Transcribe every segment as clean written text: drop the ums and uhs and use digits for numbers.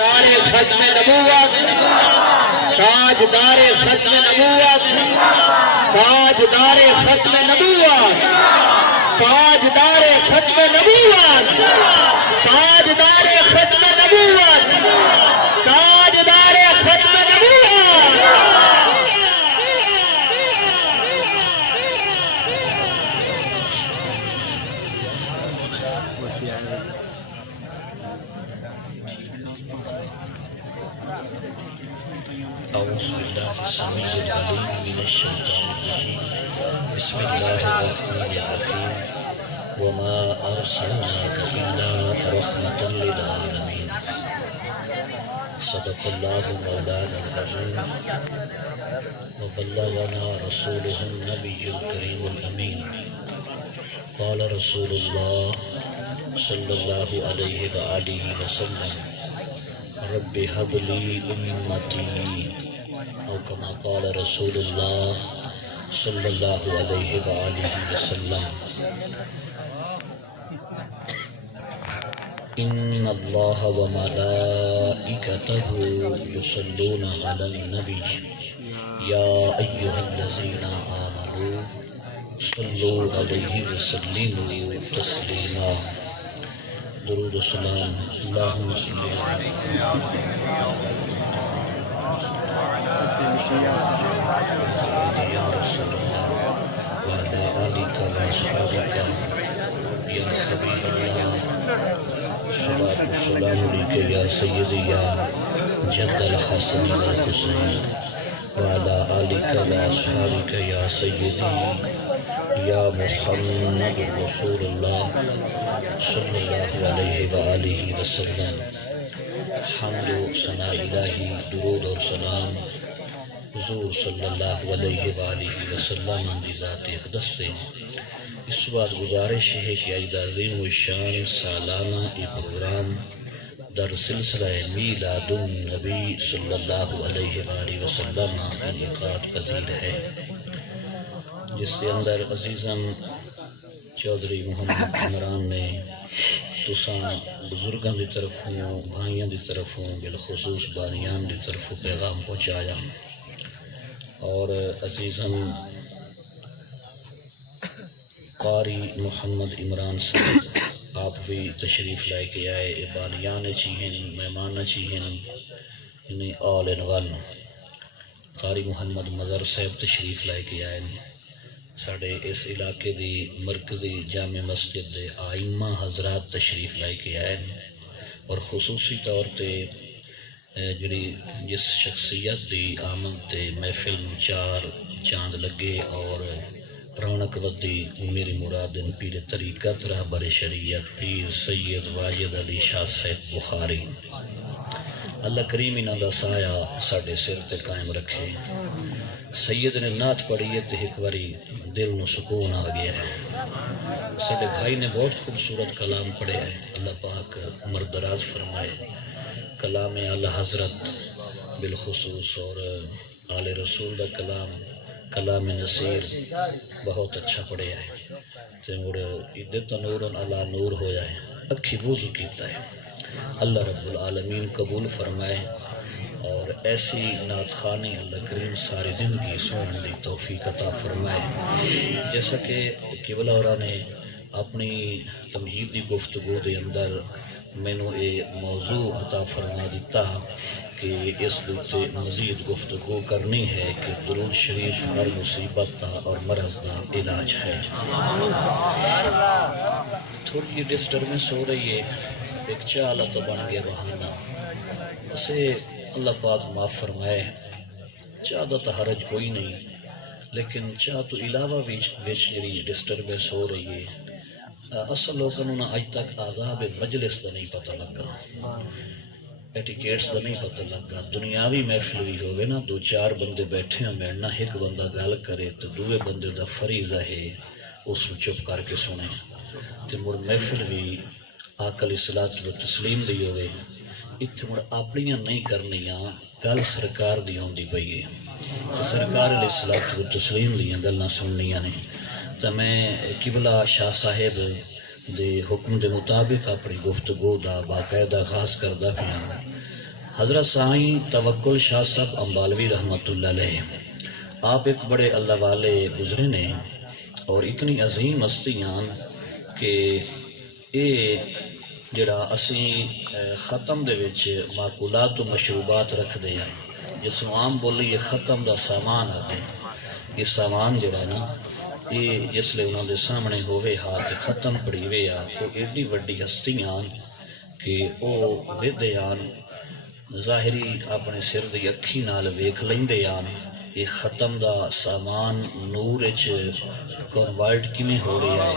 ختم نبوت، تاجدار ختم نبوت، تاجدار ختم نبوت، تاجدار ختم نبوت، تاجدار ختم نبوت، تاجدار ختم نبوت. أعوذ بالله السميع العليم من الشيطان الرجيم بسم الله الرحمن الرحيم وما أرسلناك إلا رحمة للعالمين صدق الله مولانا العظيم وبلغنا رسوله النبي الكريم الأمين قال رسول الله صلى الله عليه وآله وسلم رب هب لي أمتي أو كما قال رسول الله صلى الله عليه وآله وسلم إن الله وملائكته يصلون على النبي يا أيها الذين آمنوا صلوا عليه وسلموا تسليما. درود و سلام اللہم صلی یا رسول اللہ وعلا آلک و اصحابک یا حبیب اللہ صلاة و سلام علیک یا سیدی یا جد الحسن والحسین وعلا آلک و اصحابک یا سیدی یا محمد رسول اللہ صلی اللہ علیہ وآلہ وسلم. حمد و ثناء الہی، درود اور سلام حضور صلی اللہ علیہ وآلہ وسلم کی ذات اقدس سے. اس بات گزارش ہے کہ عید عظیم و شان سالانہ یہ پروگرام در سلسلہ میلاد النبی صلی اللہ علیہ وآلہ وسلم انعقاد پذیر ہے، جس کے اندر عزیزم چودھری محمد عمران نے تساں بزرگاں دی طرفوں، بھائیاں دی طرفوں، بالخصوص بانیان دی طرفوں پیغام پہنچایا. اور عزیزم قاری محمد عمران صاحب آپ بھی تشریف لائے کے آئے، بانیان چیہن، مہمان چیہن، انہیں آل ان ون. قاری محمد مظہر صاحب تشریف لائے کے آئے ساڑھے اس علاقے دی مرکزی جامع مسجد دے آئمہ حضرات تشریف لائے کے آئے، اور خصوصی طور تے جس شخصیت دی آمد تے محفل چار چاند لگے اور رونق ودی میری مراد پیر طریقت رہبر شریعت پیر سید واجد علی شاہ صاحب بخاری. اللہ کریم انہاں دا سایہ ساڑھے سر تے قائم رکھے. سید نے نعت پڑھی ہے تو ایک باری دل نو سکون آ گیا ہے. ساڑھے بھائی نے بہت خوبصورت کلام پڑھے ہے، اللہ پاک عمر دراز فرمائے. کلام اعلی حضرت بالخصوص اور آل رسول دا کلام نصیر بہت اچھا پڑھے ہے. عدت نور علی نور ہو جائے، اکھی وضو کیتا ہے. اللہ رب العالمین قبول فرمائے اور ایسی نعت خوانی اللہ کریم ساری زندگی سننے دی توفیق عطا فرمائے. جیسا کہ قبلہ اورا نے اپنی تمہیدی گفتگو دے اندر میں نے یہ موضوع عطا فرما دیتا کہ اس دوتے مزید گفتگو کرنی ہے کہ درود شریف ہر مصیبت دا اور مرض دا علاج ہے. تھوڑی ڈسٹربنس ہو رہی ہے، ایک چالہ تو بن گیا بہانہ، اسے اللہ پاک معاف فرمائے. چاہ دا تو حرج کوئی نہیں، لیکن چاہ تو علاوہ بیچ جری ڈسٹربنس ہو رہی ہے. اصل لوگوں نے آج تک آداب مجلس دا نہیں پتہ لگا، ایٹیکیٹس دا نہیں پتہ لگا. دنیاوی محفل بھی ہوگے نا، دو چار بندے بیٹھے ہیں میرنا، ایک بندہ گال کرے تو دوے بندے دا فریضہ ہے اس کو چپ کر کے سنے. تو مر محفل بھی آقل اصلاۃ و تسلیم دی ہوئے، اتنے مر اپنیاں نہیں کرنیاں، گل سرکار دی ہوندی پئی ہے. تو سرکار علیہ الصلوۃ والتسلیم دیاں گلاں سننیاں نے. تو میں قبلہ شاہ صاحب دے حکم دے مطابق اپنی گفتگو دا باقاعدہ آغاز کردہ پیا. حضرت سائیں توکل شاہ صاحب امبالوی رحمۃ اللہ علیہ، آپ ایک بڑے اللہ والے گزرے نے اور اتنی عظیم ہستیاں کہ یہ جڑا اسی ختم دے وچ معقولات و مشروبات رکھ دے ہیں، جس نو عام بولی یہ ختم دا سامان آتے ہیں، یہ سامان جڑا ہے نا یہ جس لئے انہوں دے سامنے ہوئے ہاتھ ختم پڑی ہوئے آ تو ایڈی وڈی ہستیاں کہ او ویدے آن ظاہری اپنے سر دی اکھی نال ویکھ لیندے آن یہ ختم دا سامان نور اچ کنورٹ کیویں ہو رہا ہے،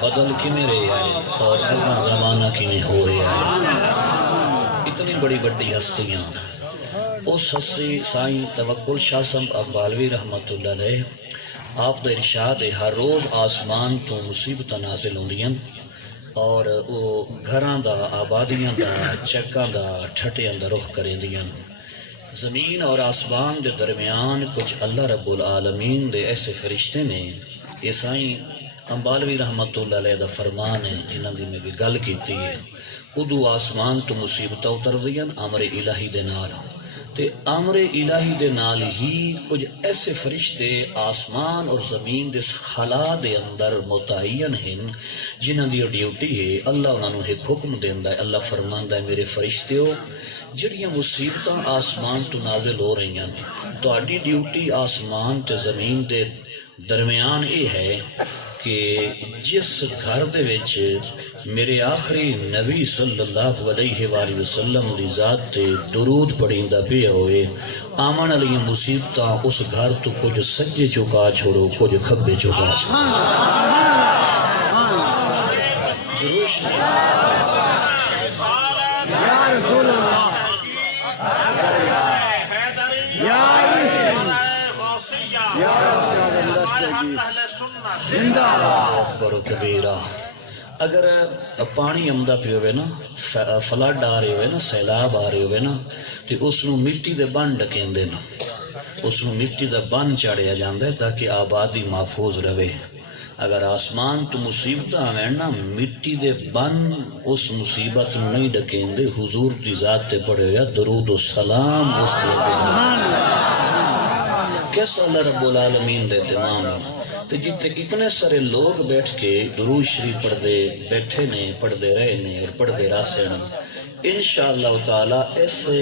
بدل کیویں رہا ہے اور اگلا زمانہ کیویں ہو رہا ہے۔ اتنی بڑی بڑی ہستیاں اس ہستی سائیں توکل شاہ صاحب امبالوی رحمۃ اللہ علیہ، آپ دا ارشاد ہے ہر روز آسمان تو مصیبت نازل ہوندیاں اور وہ گھراں دا آبادیاں دا چکاں دا ٹھٹیاں دا رخ کریندیاں۔ زمین اور آسمان دے درمیان کچھ اللہ رب العالمین دے ایسے فرشتے نے، یہ سائیں امبالوی رحمۃ اللہ علیہ دا فرمان ہے جنہاں دی میں گل کیتی ہے، ادو آسمان تو مصیبتاں اتردیاں امر الہی دے نال، تے امر الہی دے نال ہی کچھ ایسے فرشتے آسمان اور زمین دے خلا دے اندر متعین ہیں جنہاں دی ڈیوٹی ہے اللہ انہاں نوں ایک حکم دیندا ہے، اللہ فرماندا ہے میرے فرشتیو جڑیاں مصیبتاں آسمان تو نازل ہو رہی ہیں تہاڈی ڈیوٹی آسمان تے زمین دے درمیان یہ ہے کہ جس گھر دے وچ میرے آخری نبی صلی اللہ علیہ وآلہ وسلم دی ذات تے درود پڑھیندا پیا ہوئے، آمن علی مصیبتاں اس گھر تو کچھ سجے چکا چھوڑو کچھ کھبے چکا چھوڑو۔ یا رسول اللہ اکبر و کبیرہ۔ اگر پانی آمدا پیا ہوئے نا، فلڈ آ رہے ہوئے نا، سیلاب آ رہے ہوئے نا، تو اس نو مٹی دے بن ڈکیندے نا، اس نو مٹی دا بن چاڑیا جاندا ہے تاکہ آبادی محفوظ رہے۔ اگر آسمان تو مصیبت آویں نا، مٹی دے بن اس مصیبت نو نہیں ڈکیندے، حضور دی ذات تے پڑھے ہویا درود و سلام اس دے کیسا اللہ رب العالمین دے تمام تو جتنے اتنے سارے لوگ بیٹھ کے درود شریف پڑھ دے بیٹھے نے، پڑھ دے رہے نے اور پڑھ دے راسے نے، انشاءاللہ تعالی ایسے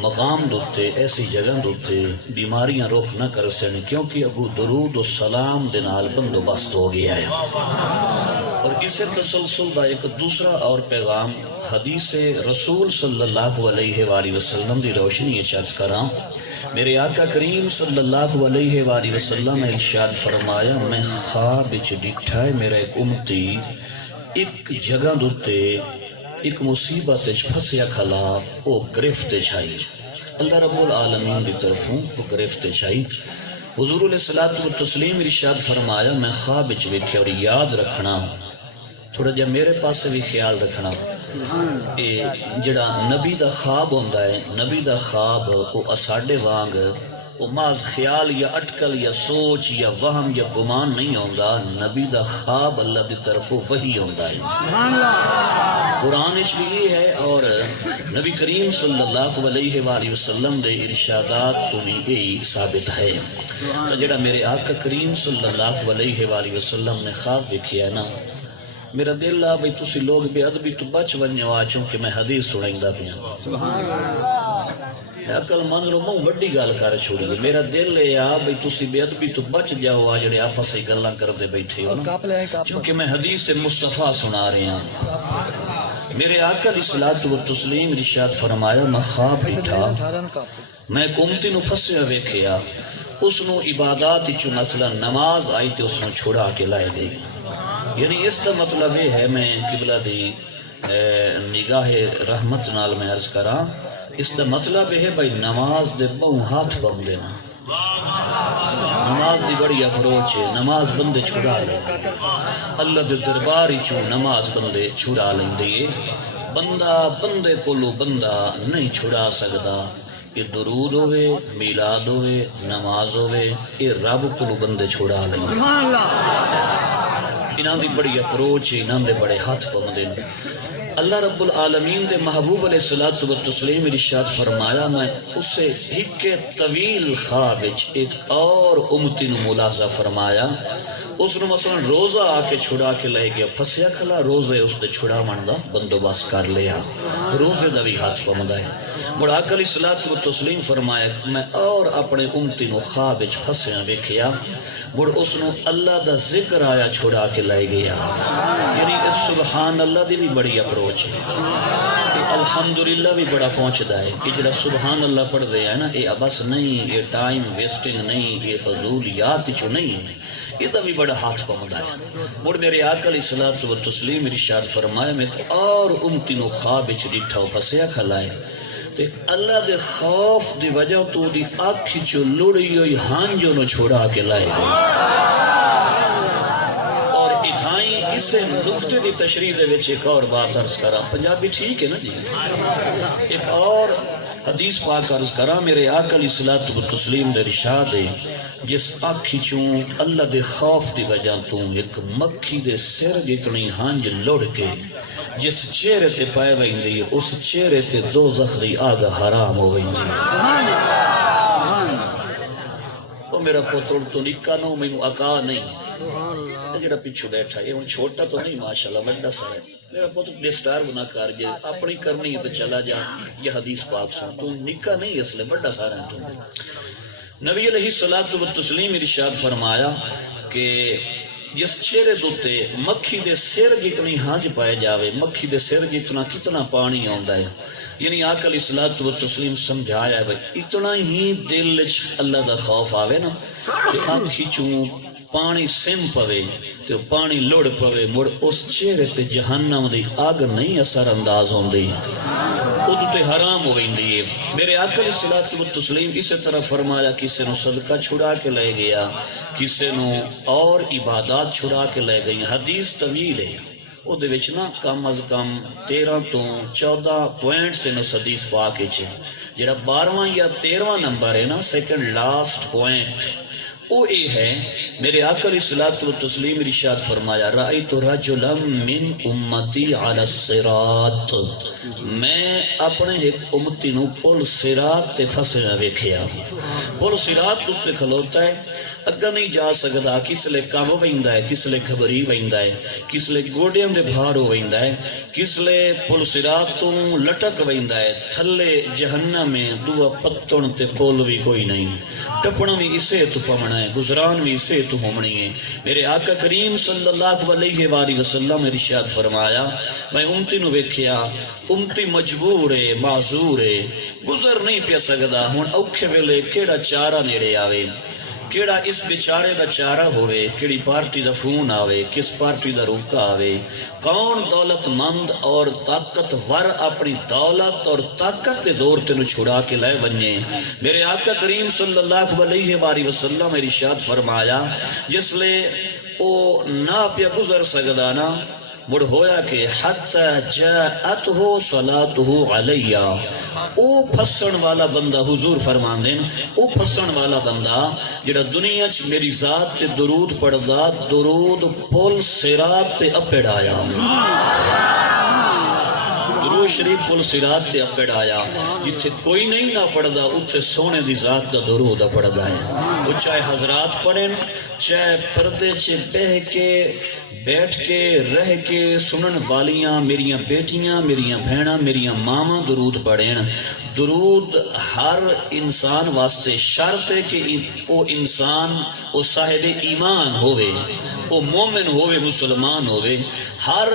مقام دوتے ایسی جگہ دوتے بیماریاں روک نہ کر سن، کیونکہ ابو درود و سلام دنال بندوبست ہو گیا ہے۔ اور اسے تسلسل دا ایک دوسرا اور پیغام حدیث رسول صلی اللہ علیہ وآلہ وسلم دی روشنی چرچ کراں۔ میرے آقا کریم صلی اللہ علیہ وآلہ وسلم نے ارشاد فرمایا، میں خواب وچ ڈٹھا ہے میرا ایک امتی ایک جگہ دوتے ایک مصیبت پھسیا کھلا، او گرفت چھائی، اللہ رب العالمین دی طرفوں وہ گرفت چھائی۔ حضور علیہ الصلوۃ والتسلیم ارشاد فرمایا، میں خواب وچ ویکھیا، اور یاد رکھنا تھوڑا جا میرے پاس بھی خیال رکھنا، جڑا نبی دا خواب ہوندا ہے، نبی دا خواب وہ اساڈے وانگ وہ محض خیال یا اٹکل یا سوچ یا وہم یا گمان نہیں ہوندا، نبی دا خواب اللہ دی طرف وحی ہوندا ہے۔ قرآن وچ بھی یہ ہے اور نبی کریم صلی اللہ علیہ وآلہ وسلم دے ارشادات تو بھی یہی ثابت ہے۔ تو جڑا میرے آقا کریم صلی اللہ علیہ وآلہ وسلم نے خواب دیکھیا نا، میرا دل آ بھئی تسی لوگ بے ادبی تو بچ ونجو آ چونکہ میں حدیث سنائیندہ پیا، عقل مند رو موں وڈی گال کر چھوڑی، میرا دل ہے آ بھئی تسی بے ادبی تو بچ جاؤ آ جڑے آپس سے گلاں کردے بیٹھے ہو نا، چونکہ میں حدیث مصطفیٰ سنا رہے ہیں۔ میرے آقا علیہ الصلوۃ والتسلیم ارشاد فرمایا، میں خواب ڈٹھا، میں ایک امتی نو پھسیا ویکھیا، اس نو عبادات وچوں مثلا نماز آئی تے اس نو چھڑا کے لائے گئی۔ یعنی اس کا مطلب یہ ہے، میں قبلہ دی نگاہ رحمت نال میں عرض کراں، اس کا مطلب یہ ہے بھائی نماز دے بہوں ہاتھ پم دینا، نماز دی بڑی اپروچ ہے، نماز بندے چھڑا لیں، اللہ دے درباری چوں نماز بندے چھڑا لیں دے، بندہ بندے کولو بندہ نہیں چھڑا سکدا، یہ درود ہوئے، میلاد ہوئے، نماز ہوئے، یہ رب کولو بندے چھڑا لیں۔ انہاں دی بڑی اپروچ ہے، انہاں دے بڑے ہاتھ پم دے۔ اللہ رب العالمین دے محبوب علیہ الصلوۃ والتسلیم ارشاد فرمایا میں اسے ہک طویل خواب وچ ایک اور امتی نو ملاحظہ فرمایا اس نو مثلا روزہ آ کے چھڑا کے لے گیا پھسیا کھلا روزے اس دے چھڑا من دا بندوبست کر لیا روزے دا بھی ہاتھ پمدا ہے مڑ آقا علیہ الصلوۃ والتسلیم فرمایا میں اور اپنے امتی نو خواب وچ پھسیا ویکھیا مڑ اس نو اللہ دا ذکر آیا چھڑا کے لے گیا یعنی اس سبحان اللہ دی بھی بڑی اپروچ ہے الحمدللہ بھی بڑا پہنچدا ہے کہ جڑا سبحان اللہ پڑھ دے ہے نا یہ بس نہیں یہ ٹائم ویسٹنگ نہیں یہ فضولیات چ نہیں یہ تو بھی بڑا ہاتھ پمدا ہے مڑ میرے آقا علیہ الصلوۃ والتسلیم ارشاد فرمایا میں اور امتی نو خواب وچ ڈٹھا پھسیا کھلائے تے اللہ دے خوف دی وجہ تو دی آنکھ چ لڑی ہوئی ہانجو نو چھوڑا کے لائے اور اتھائیں اسے نقطے دی تشریح دے وچ ایک اور بات عرض کرا پنجابی ٹھیک ہے نا جی ایک اور حدیث پاک عرض کرا میرے آقا علیہ الصلوۃ والتسلیم دے ارشاد ہے جس آنکھ چوں اللہ دے خوف دی وجہ تو ایک مکھی دے سر جتنی ہانج لڑ کے جس چہرے تے پائے ویندی اس چہرے تے دوزخ دی آگ حرام ہو ویندی وہ میرا پتر تو نکا نو مینوں اکا نہیں جڑا پیچھے بیٹھا یہ ہن چھوٹا تو نہیں ماشاءاللہ بڑا سا ہے میرا پتر ڈسٹرب نہ کر جے اپنی کرنی ہے تو چلا جا یہ حدیث پاک سن تو نکا نہیں اس لیے بڑا سارا ہے تو نبی علیہ الصلوۃ والتسلیم ارشاد فرمایا کہ جس چہرے دوتے مکھی دے سر جتنی ہانج پائے جاوے مکھی دے سر جتنا کتنا پانی آندا ہے یعنی آقا علیہ الصلوۃ والتسلیم سمجھایا ہے اتنا ہی دل وچ اللہ دا خوف آوے نا کہ آنکھی چوں پانی سم پوے تو پانی لڑ پوے مڑ اس چہرے تے جہنم دی آگ نہیں اثر انداز ہوندی ادو تے حرام ہوئندی ہے میرے آقا علیہ الصلوۃ والتسلیم اسی طرح فرمایا کسے نو صدقہ چھڑا کے لے گیا کسے نو اور عبادات چھڑا کے لے گئی حدیث طویل ہے او دے وچ نا کم از کم 13 تو 14 پوائنٹ سے نو حدیث پاک وچ جڑا 12واں یا 13واں نمبر ہے نا سیکنڈ لاسٹ پوائنٹ وہ یہ ہے میرے آقا علیہ الصلوۃ والتسلیم ارشاد فرمایا رأیت رجلا من امتی علی الصراط میں اپنے ایک امتی نو پل صراط تے پھسیا ویکھیا پل صراط تے کھلوتا ہے اگا نہیں جا سکدا کس لے کم ویندا ہے کس لے خبری ویندا ہے کس لے گوڑیاں دے بھار ویندا ہے کس لے پل صراط تو لٹک ویندا ہے تھلے جہنم میں دو پتن تے پل بھی کوئی نہیں ٹپنا بھی اسے تو پمنا ہے گزران بھی اسے تو ہومنی ہے میرے آقا کریم صلی اللہ علیہ وآلہ وسلم ارشاد فرمایا میں امتی نو ویکھیا امتی مجبور ہے معذور ہے گزر نہیں پیا سکدا ہن اوکھے ویلے کیڑا چارہ نیڑے آوے کیڑا اس بیچارے دا چارہ ہوئے کیڑی پارٹی دا فون آوے کس پارٹی دا روکا آوے کون دولت مند اور طاقتور اپنی دولت اور طاقت دے زور تے نو چھڑا کے لے بننے میرے آقا کریم صلی اللہ علیہ وآلہ وسلم ارشاد فرمایا جس لے او نہ پیا گزر سکدا نا مڑ ہویا کہ حتی جاءتہ صلاتہ علیہ او پھسن والا بندہ حضور فرمان دین او پھسن والا بندہ جڑا دنیا چ میری ذات تے درود پڑھدا درود پل صراط تے اپڑ آیا درود شریف پل صراط تے اپڑ آیا جتھے کوئی نہیں نہ پڑھدا اتھے سونے دی ذات دا درود پڑھدا ہے وہ چاہے حضرات پڑھیں چاہے پردے چے بہ کے بیٹھ کے رہ کے سنن والیاں میریاں بیٹیاں میریاں بہناں میریاں ماما درود پڑھیں درود ہر انسان واسطے شرط ہے کہ وہ انسان وہ صاحب ایمان ہوئے وہ مومن ہوئے مسلمان ہوئے ہر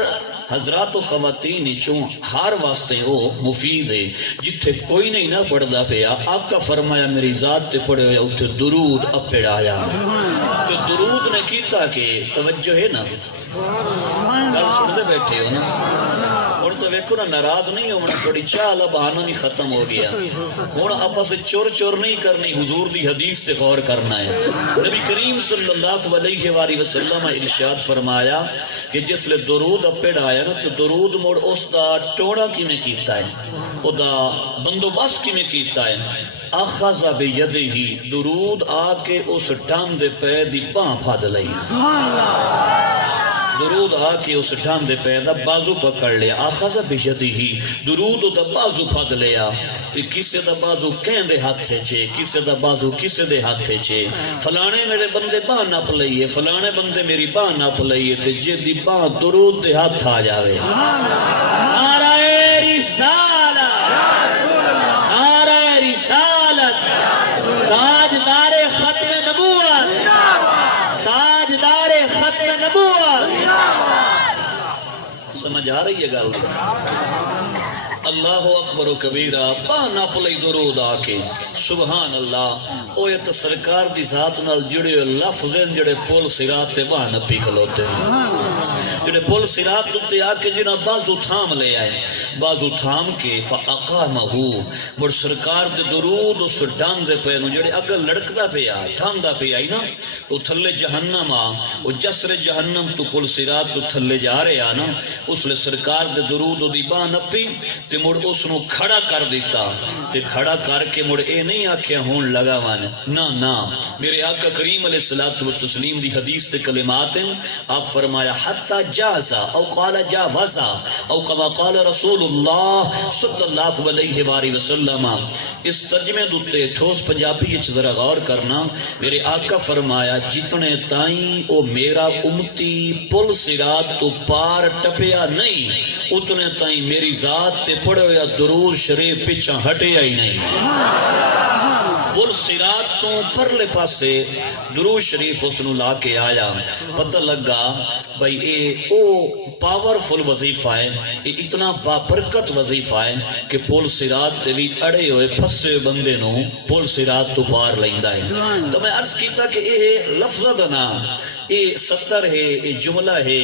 حضرات و خواتین چوں ہر واسطے وہ مفید ہے جتھے کوئی نہیں نہ پڑھدا پیا آقا فرمایا میری ذات تے پڑھے ہوئے اتھے درود اپڑ آیا تو درود نے کیتا کہ توجہ ہے نا گل سنتے بیٹھے ہو نا اور تو ویکھو نا ناراض نہیں ہونا تھوڑی چالا بہانہ نہیں ختم ہو گیا ہن آپس چور چور نہیں کرنی حضور دی حدیث تے غور کرنا ہے نبی کریم صلی اللہ علیہ وآلہ وسلم ارشاد فرمایا کہ جس لے درود اپڑ آیا نا تو درود موڑ اس دا ٹوڑا کیویں کیتا ہے او دا بندوبست کیویں کیتا ہے اخذ بیدہی درود آ کے اس ٹان دے پے دی باں پھد لئی درود آ کے اس ڈھاندے پہ دا بازو پکڑ لیا آخذ بیدیہ درود دا بازو پھد لیا تے کسے دا بازو کہندے ہاتھے چھے کسے دا بازو کسے دے ہاتھے چھے فلانے میرے بندے باں نپ لئیے فلانے بندے میری باں نپ لئیے تے جے دی باں درود دے ہاتھ آ جاوے نعرہ رسالت نعرہ رسالت تاجدار ختم نبوت تاجدار ختم نبوت سمجھ آ رہی ہے گل اللہ اکبر و کبیرہ بانا پلی درود آ کے سبحان اللہ او یہ تو سرکار دی ذات نال جڑے لفظ ہیں جڑے پل صراط تے بانا پی کھلوتے ہیں جڑے پل صراط تے آ کے جنہ بازو تھام لے آئے بازو تھام کے فاقامہو بڑ سرکار دے درود اس ڈان دے پہ جڑے اگر لڑکدا پہ آ ڈھاندا پہ آئی نا وہ تھلے جہنم آ وہ جسر جہنم تو پل صراط تو تھلے جا رہے آ نا اس لئے سرکار دے درود دی باں نپی تے مڑ اس نو کھڑا کر دیتا تے کھڑا کر کے مڑ اے نہیں آکھیا ہون لگا ون نا میرے آقا کریم علیہ الصلوۃ والتسلیم دی حدیث تے کلمات ہیں آپ فرمایا حتی جازا او قال جاوزا او کما قال رسول اللہ صلی اللہ علیہ وآلہ وسلم اس ترجمے دوتے ٹھوس پنجابی وچ ذرا غور کرنا میرے آقا فرمایا جتنے تائیں او میرا امتی پل صراط تو پار ٹپیا نہیں اتنے تائیں میری ذات تے پڑھو یا درود شریف پیچھا ہٹیا ہی نہیں پل صراط تو پرلے پاسے درود شریف اس نو لا کے آیا پتہ لگا بھائی اے او پاورفل وظیفہ ہے اے اتنا بابرکت وظیفہ ہے کہ پل صراط تے بھی اڑے ہوئے پھسے بندے نو پل صراط تو پار لیندا ہے تو میں عرض کیتا کہ اے لفظ دنا اے سطر ہے اے جملہ ہے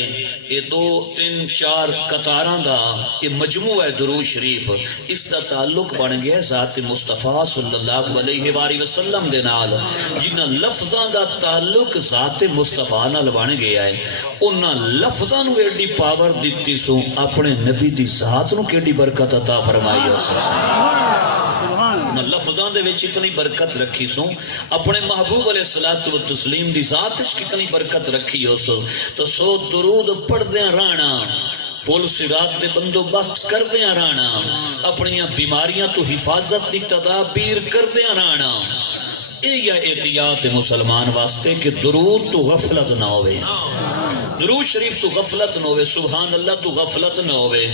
اے 2 3 4 قطاراں دا اے مجموعہ ہے درود شریف اس دا تعلق بن گیا ذات مصطفیٰ صلی اللہ علیہ وآلہ وسلم دے نال جنہاں لفظاں دا تعلق ذات مصطفیٰ نال بن گیا ہے انہاں لفظاں نو ایڈی پاور دیتی سو اپنے نبی دی ذات نو کیڑی برکت عطا فرمائی اس لفظاں دے وچ اتنی برکت رکھی سو اپنے محبوب علیہ الصلوۃ والتسلیم دی ذات وچ کتنی برکت رکھی ہو سو تو سو درود پڑھدیاں رہنا پل صراط دے بندوبست کردیاں رہنا اپنی بیماریاں تو حفاظت دی تدابیر کردیاں رہنا یہ احتیاط مسلمان واسطے کہ درود تو غفلت نہ ہوئے درود شریف تو غفلت نہ ہوئے سبحان اللہ تو غفلت نہ ہوئے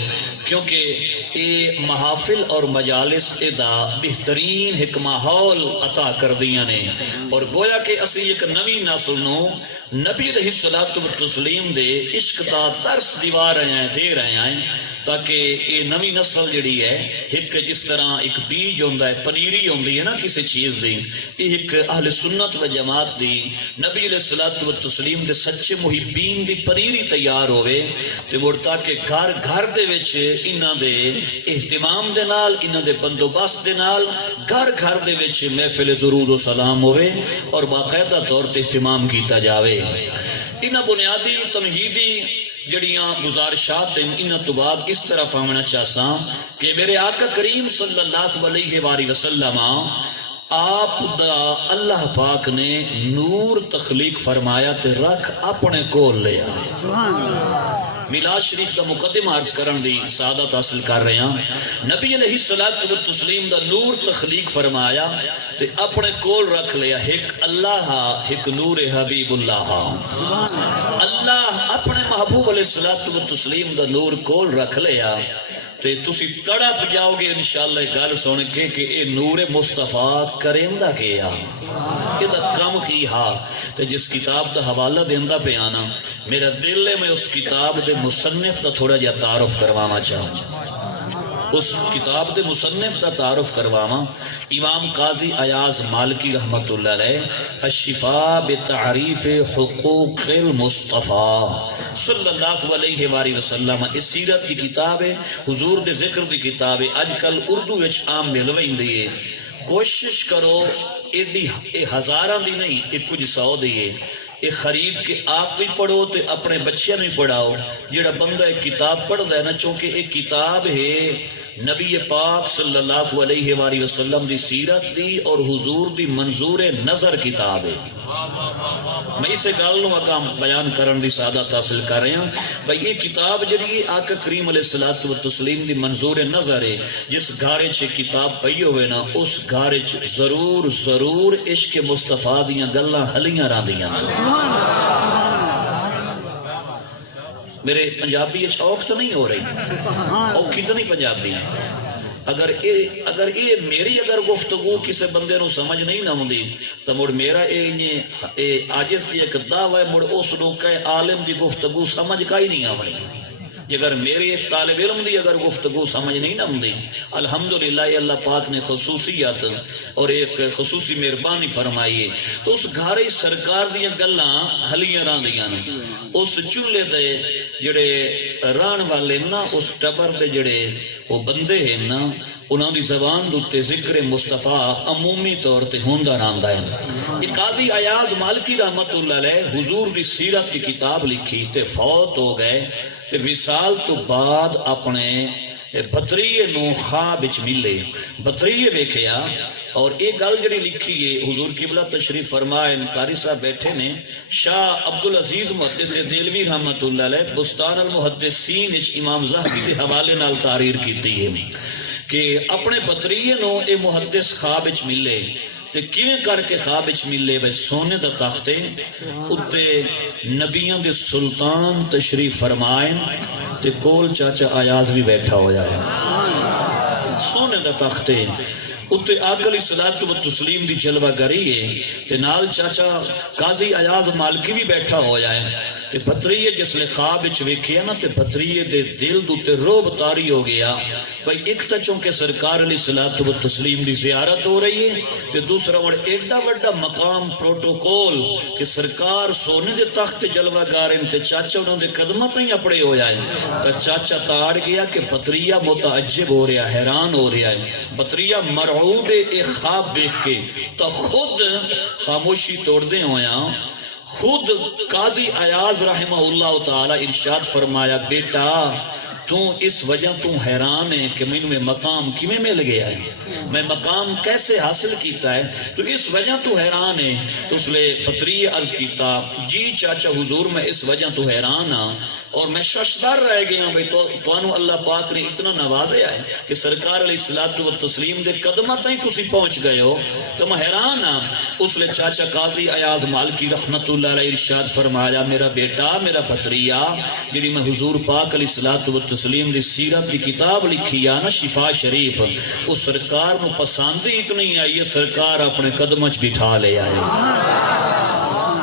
کیونکہ یہ محافل اور مجالس دا بہترین ایک ماحول عطا کر دیا نے اور گویا کہ اسی ایک نوی نسل نو نبی علیہ الصلوۃ والتسلیم دے عشق دا درس دے رہے ہیں تاکہ یہ نوی نسل جڑی ہے ایک جس طرح ایک بیج ہوندہ ہے پنیری ہوندی ہے نا کسی چیز دی ایک اہل سنت و جماعت دی نبی علیہ الصلوۃ والتسلیم دے سچے محبین دی پنیری تیار ہوئے تے مڑ تاکہ گھر گھر دے وچ انہاں دے اہتمام دے نال انہاں دے بندوبست دے نال گھر گھر دے وچ محفل درود و سلام ہوئے اور باقاعدہ طور تے اہتمام کیتا جاوے انہاں بنیادی تمہیدی جڑیاں گزارشات ہیں انہاں تو بعد اس طرح فہمنا چاہساں کہ میرے آقا کریم صلی اللہ علیہ وآلہ وسلم آپ دا اللہ پاک نے نور تخلیق فرمایا تے رکھ اپنے کول لیا میلاد شریف کا مقدمہ عرض کرن دی سعادت حاصل کر رہے ہیں نبی علیہ الصلوۃ والتسلیم دا نور تخلیق فرمایا تے اپنے کول رکھ لیا ایک اللہ ایک نور حبیب اللہ اللہ اپنے محبوب علیہ الصلوۃ والتسلیم دا نور کول رکھ لیا تے تسی تڑپ جاؤ گے انشاءاللہ گل سن کے کہ اے نور مصطفیٰ کریندا کیا اے دا کم کی ہا تے جس کتاب دا حوالہ دیندا پہ آنا میرا دل ہے میں اس کتاب دے مصنف دا تھوڑا جا تعارف کروانا چاہوں اس کتاب دے مصنف دا تعارف کرواما امام قاضی ایاز مالکی رحمت اللہ علیہ الشفاء بتعریف حقوق المصطفیٰ صلی اللہ علیہ وآلہ وسلم اس سیرت کی کتاب ہے حضور دے ذکر دی کتاب ہے آج کل اردو وچ عام ملویں دیئے کوشش کرو اے ہزاراں دی نہیں اے کچھ 100 دیئے اے خرید کے آپ بھی پڑھو تے اپنے بچیاں بھی پڑھاؤ جڑا بندہ ایک کتاب پڑھ دے نا چونکہ ایک کتاب ہے نبی پاک صلی اللہ علیہ وآلہ وسلم دی سیرت دی اور حضور دی منظور نظر کتاب ہے میں اس گل اگاں بیان کرن دی سعادت حاصل کر رہا ہوں بھئی یہ کتاب جڑی آقا کریم علیہ الصلوۃ والتسلیم دی منظور نظر ہے، جس گھارے چ کتاب پئی ہوئے نا اس گھارے چ ضرور ضرور عشق مصطفیٰ دیاں گلاں ہلیاں راندیاں۔ میرے پنجابی اوکھ تو نہیں ہو رہی، اوکھی تو نہیں پنجابی۔ اگر یہ میری گفتگو کسی بندے نو سمجھ نہیں نہ ہوندی تو مڑ میرا عاجز ایک دعوی ہے، مڑ اس نو کہ عالم دی گفتگو سمجھ کا ہی نہیں آونی۔ اگر میری ایک طالب علم دی اگر گفتگو سمجھ نہیں نہ ہوندی، الحمدللہ اللہ پاک نے خصوصیات اور ایک خصوصی مہربانی فرمائی ہے تو اس گھارے سرکار دیا گلاں ہلیاں راندیاں نے۔ اس چولہے دے جڑے ران والے نا، اس ٹبر دے جڑے وہ بندے ہیں نا، انہوں دی زبان دوتے ذکر مصطفیٰ عمومی طور تے ہوندا راندا ہے۔ یہ قاضی ایاز مالکی رحمت اللہ علیہ حضور دی سیرت کی کتاب لکھی تے فوت ہو گئے تے وصال تو بعد اپنے بطریے نو خواب وچ ملے، بطریے ویکھیا اور ایک گل جڑی لکھی ہے حضور قبلہ تشریف فرمائے، قاری صاحب بیٹھے نے، شاہ عبدالعزیز محدث دہلوی رحمت اللہ علیہ بستان المحدثین وچ امام زاہبی دے حوالے نال تحریر کیتی ہے کہ اپنے بطریے نو اے محدث خواب وچ ملے تے کیویں کر کے خواب وچ ملے، بھئی سونے دا تختے اتے نبیاں دے سلطان تشریف فرمائیں تے کول چاچا ایاز بھی بیٹھا ہویا ہے، سونے دا تختے اتے آقا علیہ الصلوۃ والتسلیم دی جلوہ گری ہے تے نال چاچا قاضی ایاز مالکی بھی بیٹھا ہویا ہے تے بطریے جس لے خواب وچ ویکھیا نا تے بطریے دے دل دوتے روب طاری ہو گیا بھئی ایک تا چونکہ سرکار علیہ الصلوۃ والتسلیم دی زیارت ہو رہی ہے تے دوسرا وڑ ایڈا بڑا مقام پروٹوکول کہ سرکار سونے دے تخت جلوہ گارن تے چاچا انہوں دے قدمہ تائیں اپڑے ہو جائے تا چاچا تاڑ گیا کہ بطریہ متعجب ہو رہا ہے، حیران ہو رہا ہے، بطریہ مرعوب ایک خواب دیکھ کے تو خود خاموشی توڑ دے ہویا، خود قاضی ایاز رحمہ اللہ تعالی ارشاد فرمایا، بیٹا تو اس وجہ تو حیران ہے کہ میں مقام کیویں مل گیا ہے، میں مقام کیسے حاصل کیتا ہے، تو اس وجہ تو حیران ہے۔ تو اس لئے پتری عرض کیتا، جی چاچا حضور میں اس وجہ تو حیران ہاں اور میں ششدار رہ گیا ہوں، توانو اللہ پاک نے اتنا نوازے آئے کہ سرکار علیہ الصلوۃ والتسلیم دے قدمہ تائیں تسی پہنچ گئے ہو تو میں حیران ہاں۔ اس لئے چاچا قاضی ایاز مالکی رحمت اللہ علیہ ارشاد فرمایا، میرا بیٹا میرا بھتریا جڑی میں حضور پاک علیہ الصلوۃ والتسلیم دی سیرت کی کتاب لکھی ہے نا شفا شریف، اس سرکار نو پسندی اتنی آئی ہے سرکار اپنے قدمہ چ بٹھا لے آئے۔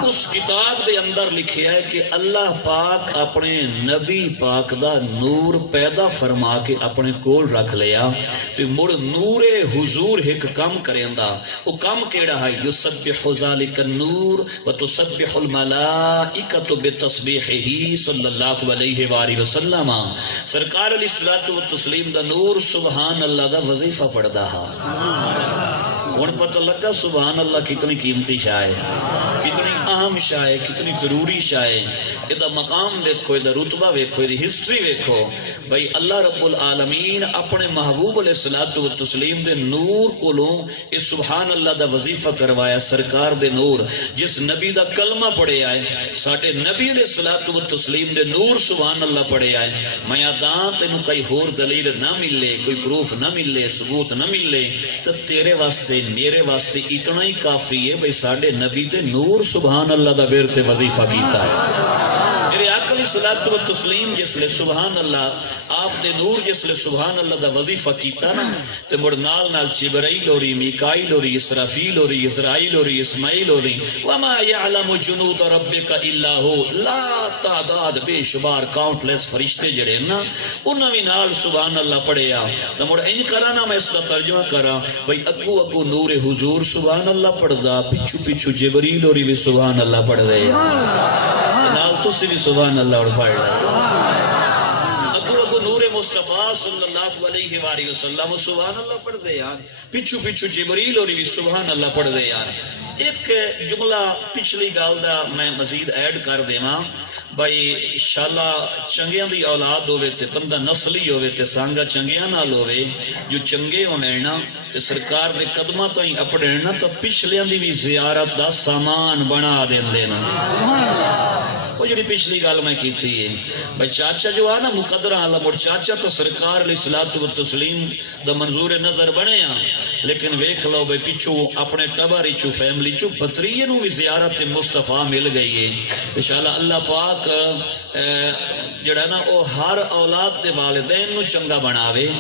اس کتاب دے اندر لکھیا ہے کہ اللہ پاک اپنے نبی پاک دا نور پیدا فرما کے اپنے کول رکھ لیا تو مڑ نور حضور ایک کم کریندا، وہ کم کیڑا ہے، یسبح ذالک النور وتسبح الملائکۃ بتسبیحہ صلی اللہ علیہ وآلہ وسلم۔ سرکار علیہ الصلوۃ والتسلیم دا نور سبحان اللہ دا وظیفہ پڑھدا ہے۔ ہن پتہ لگا سبحان اللہ کتنی قیمتی شاہ ہے، کتنی اہم شاہ ہے، کتنی ضروری شاہ ہے۔ یہ مقام دیکھو، یہ رتبہ دیکھو، یہ ہسٹری دیکھو، بھئی اللہ رب العالمین اپنے محبوب علیہ الصلوۃ والتسلیم دے نور کولوں یہ سبحان اللہ دا وظیفہ کروایا، سرکار دے نور جس نبی دا کلمہ پڑھے آئے، ساڈے نبی علیہ الصلوۃ والتسلیم دے نور سبحان اللہ پڑھے آئے۔ میں آداں تینوں کئی ہور دلیل نہ ملے، کوئی پروف نہ ملے، ثبوت نہ ملے تو تیرے واسطے میرے واسطے اتنا ہی کافی ہے بھئی ساڈے نبی دے نور سبحان اللہ دا ورت وظیفہ کیتا ہے۔ میرے آقا علیہ الصلوۃ والتسلیم جس لے سبحان اللہ آپ دے نور جس لے سبحان اللہ دا وظیفہ کیتا نا تے مڑ نال نال جبرائیل ہوری، میکائیل ہوری، اسرافیل ہوری، اسرائیل ہوری، اسماعیل ہوری، وما یعلم جنود ربک الا ہو، لا تعداد بے شمار کاؤنٹ لیس فرشتے جڑے نا انہاں وی نال سبحان اللہ پڑھے آ تے مڑ این کرانا میں اس دا ترجمہ کراں بھئی اگو اگو نور حضور سبحان اللہ پڑھدا، پچھو پچھو جبرائیل ہوری بھی سبحان اللہ پڑھ دے نال تسی بھی سبحان اللہ اور پڑھ لے، اگو اگو نور مصطفیٰ صلی اللہ علیہ وآلہ وسلم سبحان اللہ پڑھ دے یار، پچھو پچھو جبریل اور بھی سبحان اللہ پڑھ دے یار۔ ایک جملہ پچھلی گال دا میں مزید ایڈ کر دے ماں، بھائی شالا چنگیاں دی اولاد ہوئے تے بندہ نسلی ہوئے تے سانگا چنگیاں نال ہوئے جو چنگے ہوئے نا تے سرکار دے قدمہ تو ہی اپنے نا تو پچھلیاں دی بھی زیارت دا سامان بنا دین دینا وہ جڑی پچھلی گال میں کیتی ہے بھائی چاچا جو آنا مقدرہ عالم اور چاچا تو سرکار علیہ الصلوۃ والتسلیم دا منظور نظر بنے ہاں لیکن ویکھ لو بھائی پچھو اپنے ٹبری چو فیملی چو پتریے نو بھی زیارت مصطفیٰ مل گئی ہے انشاءاللہ اللہ پاک جڑا نا او ہر اولاد دے والدین نو چنگا بناوے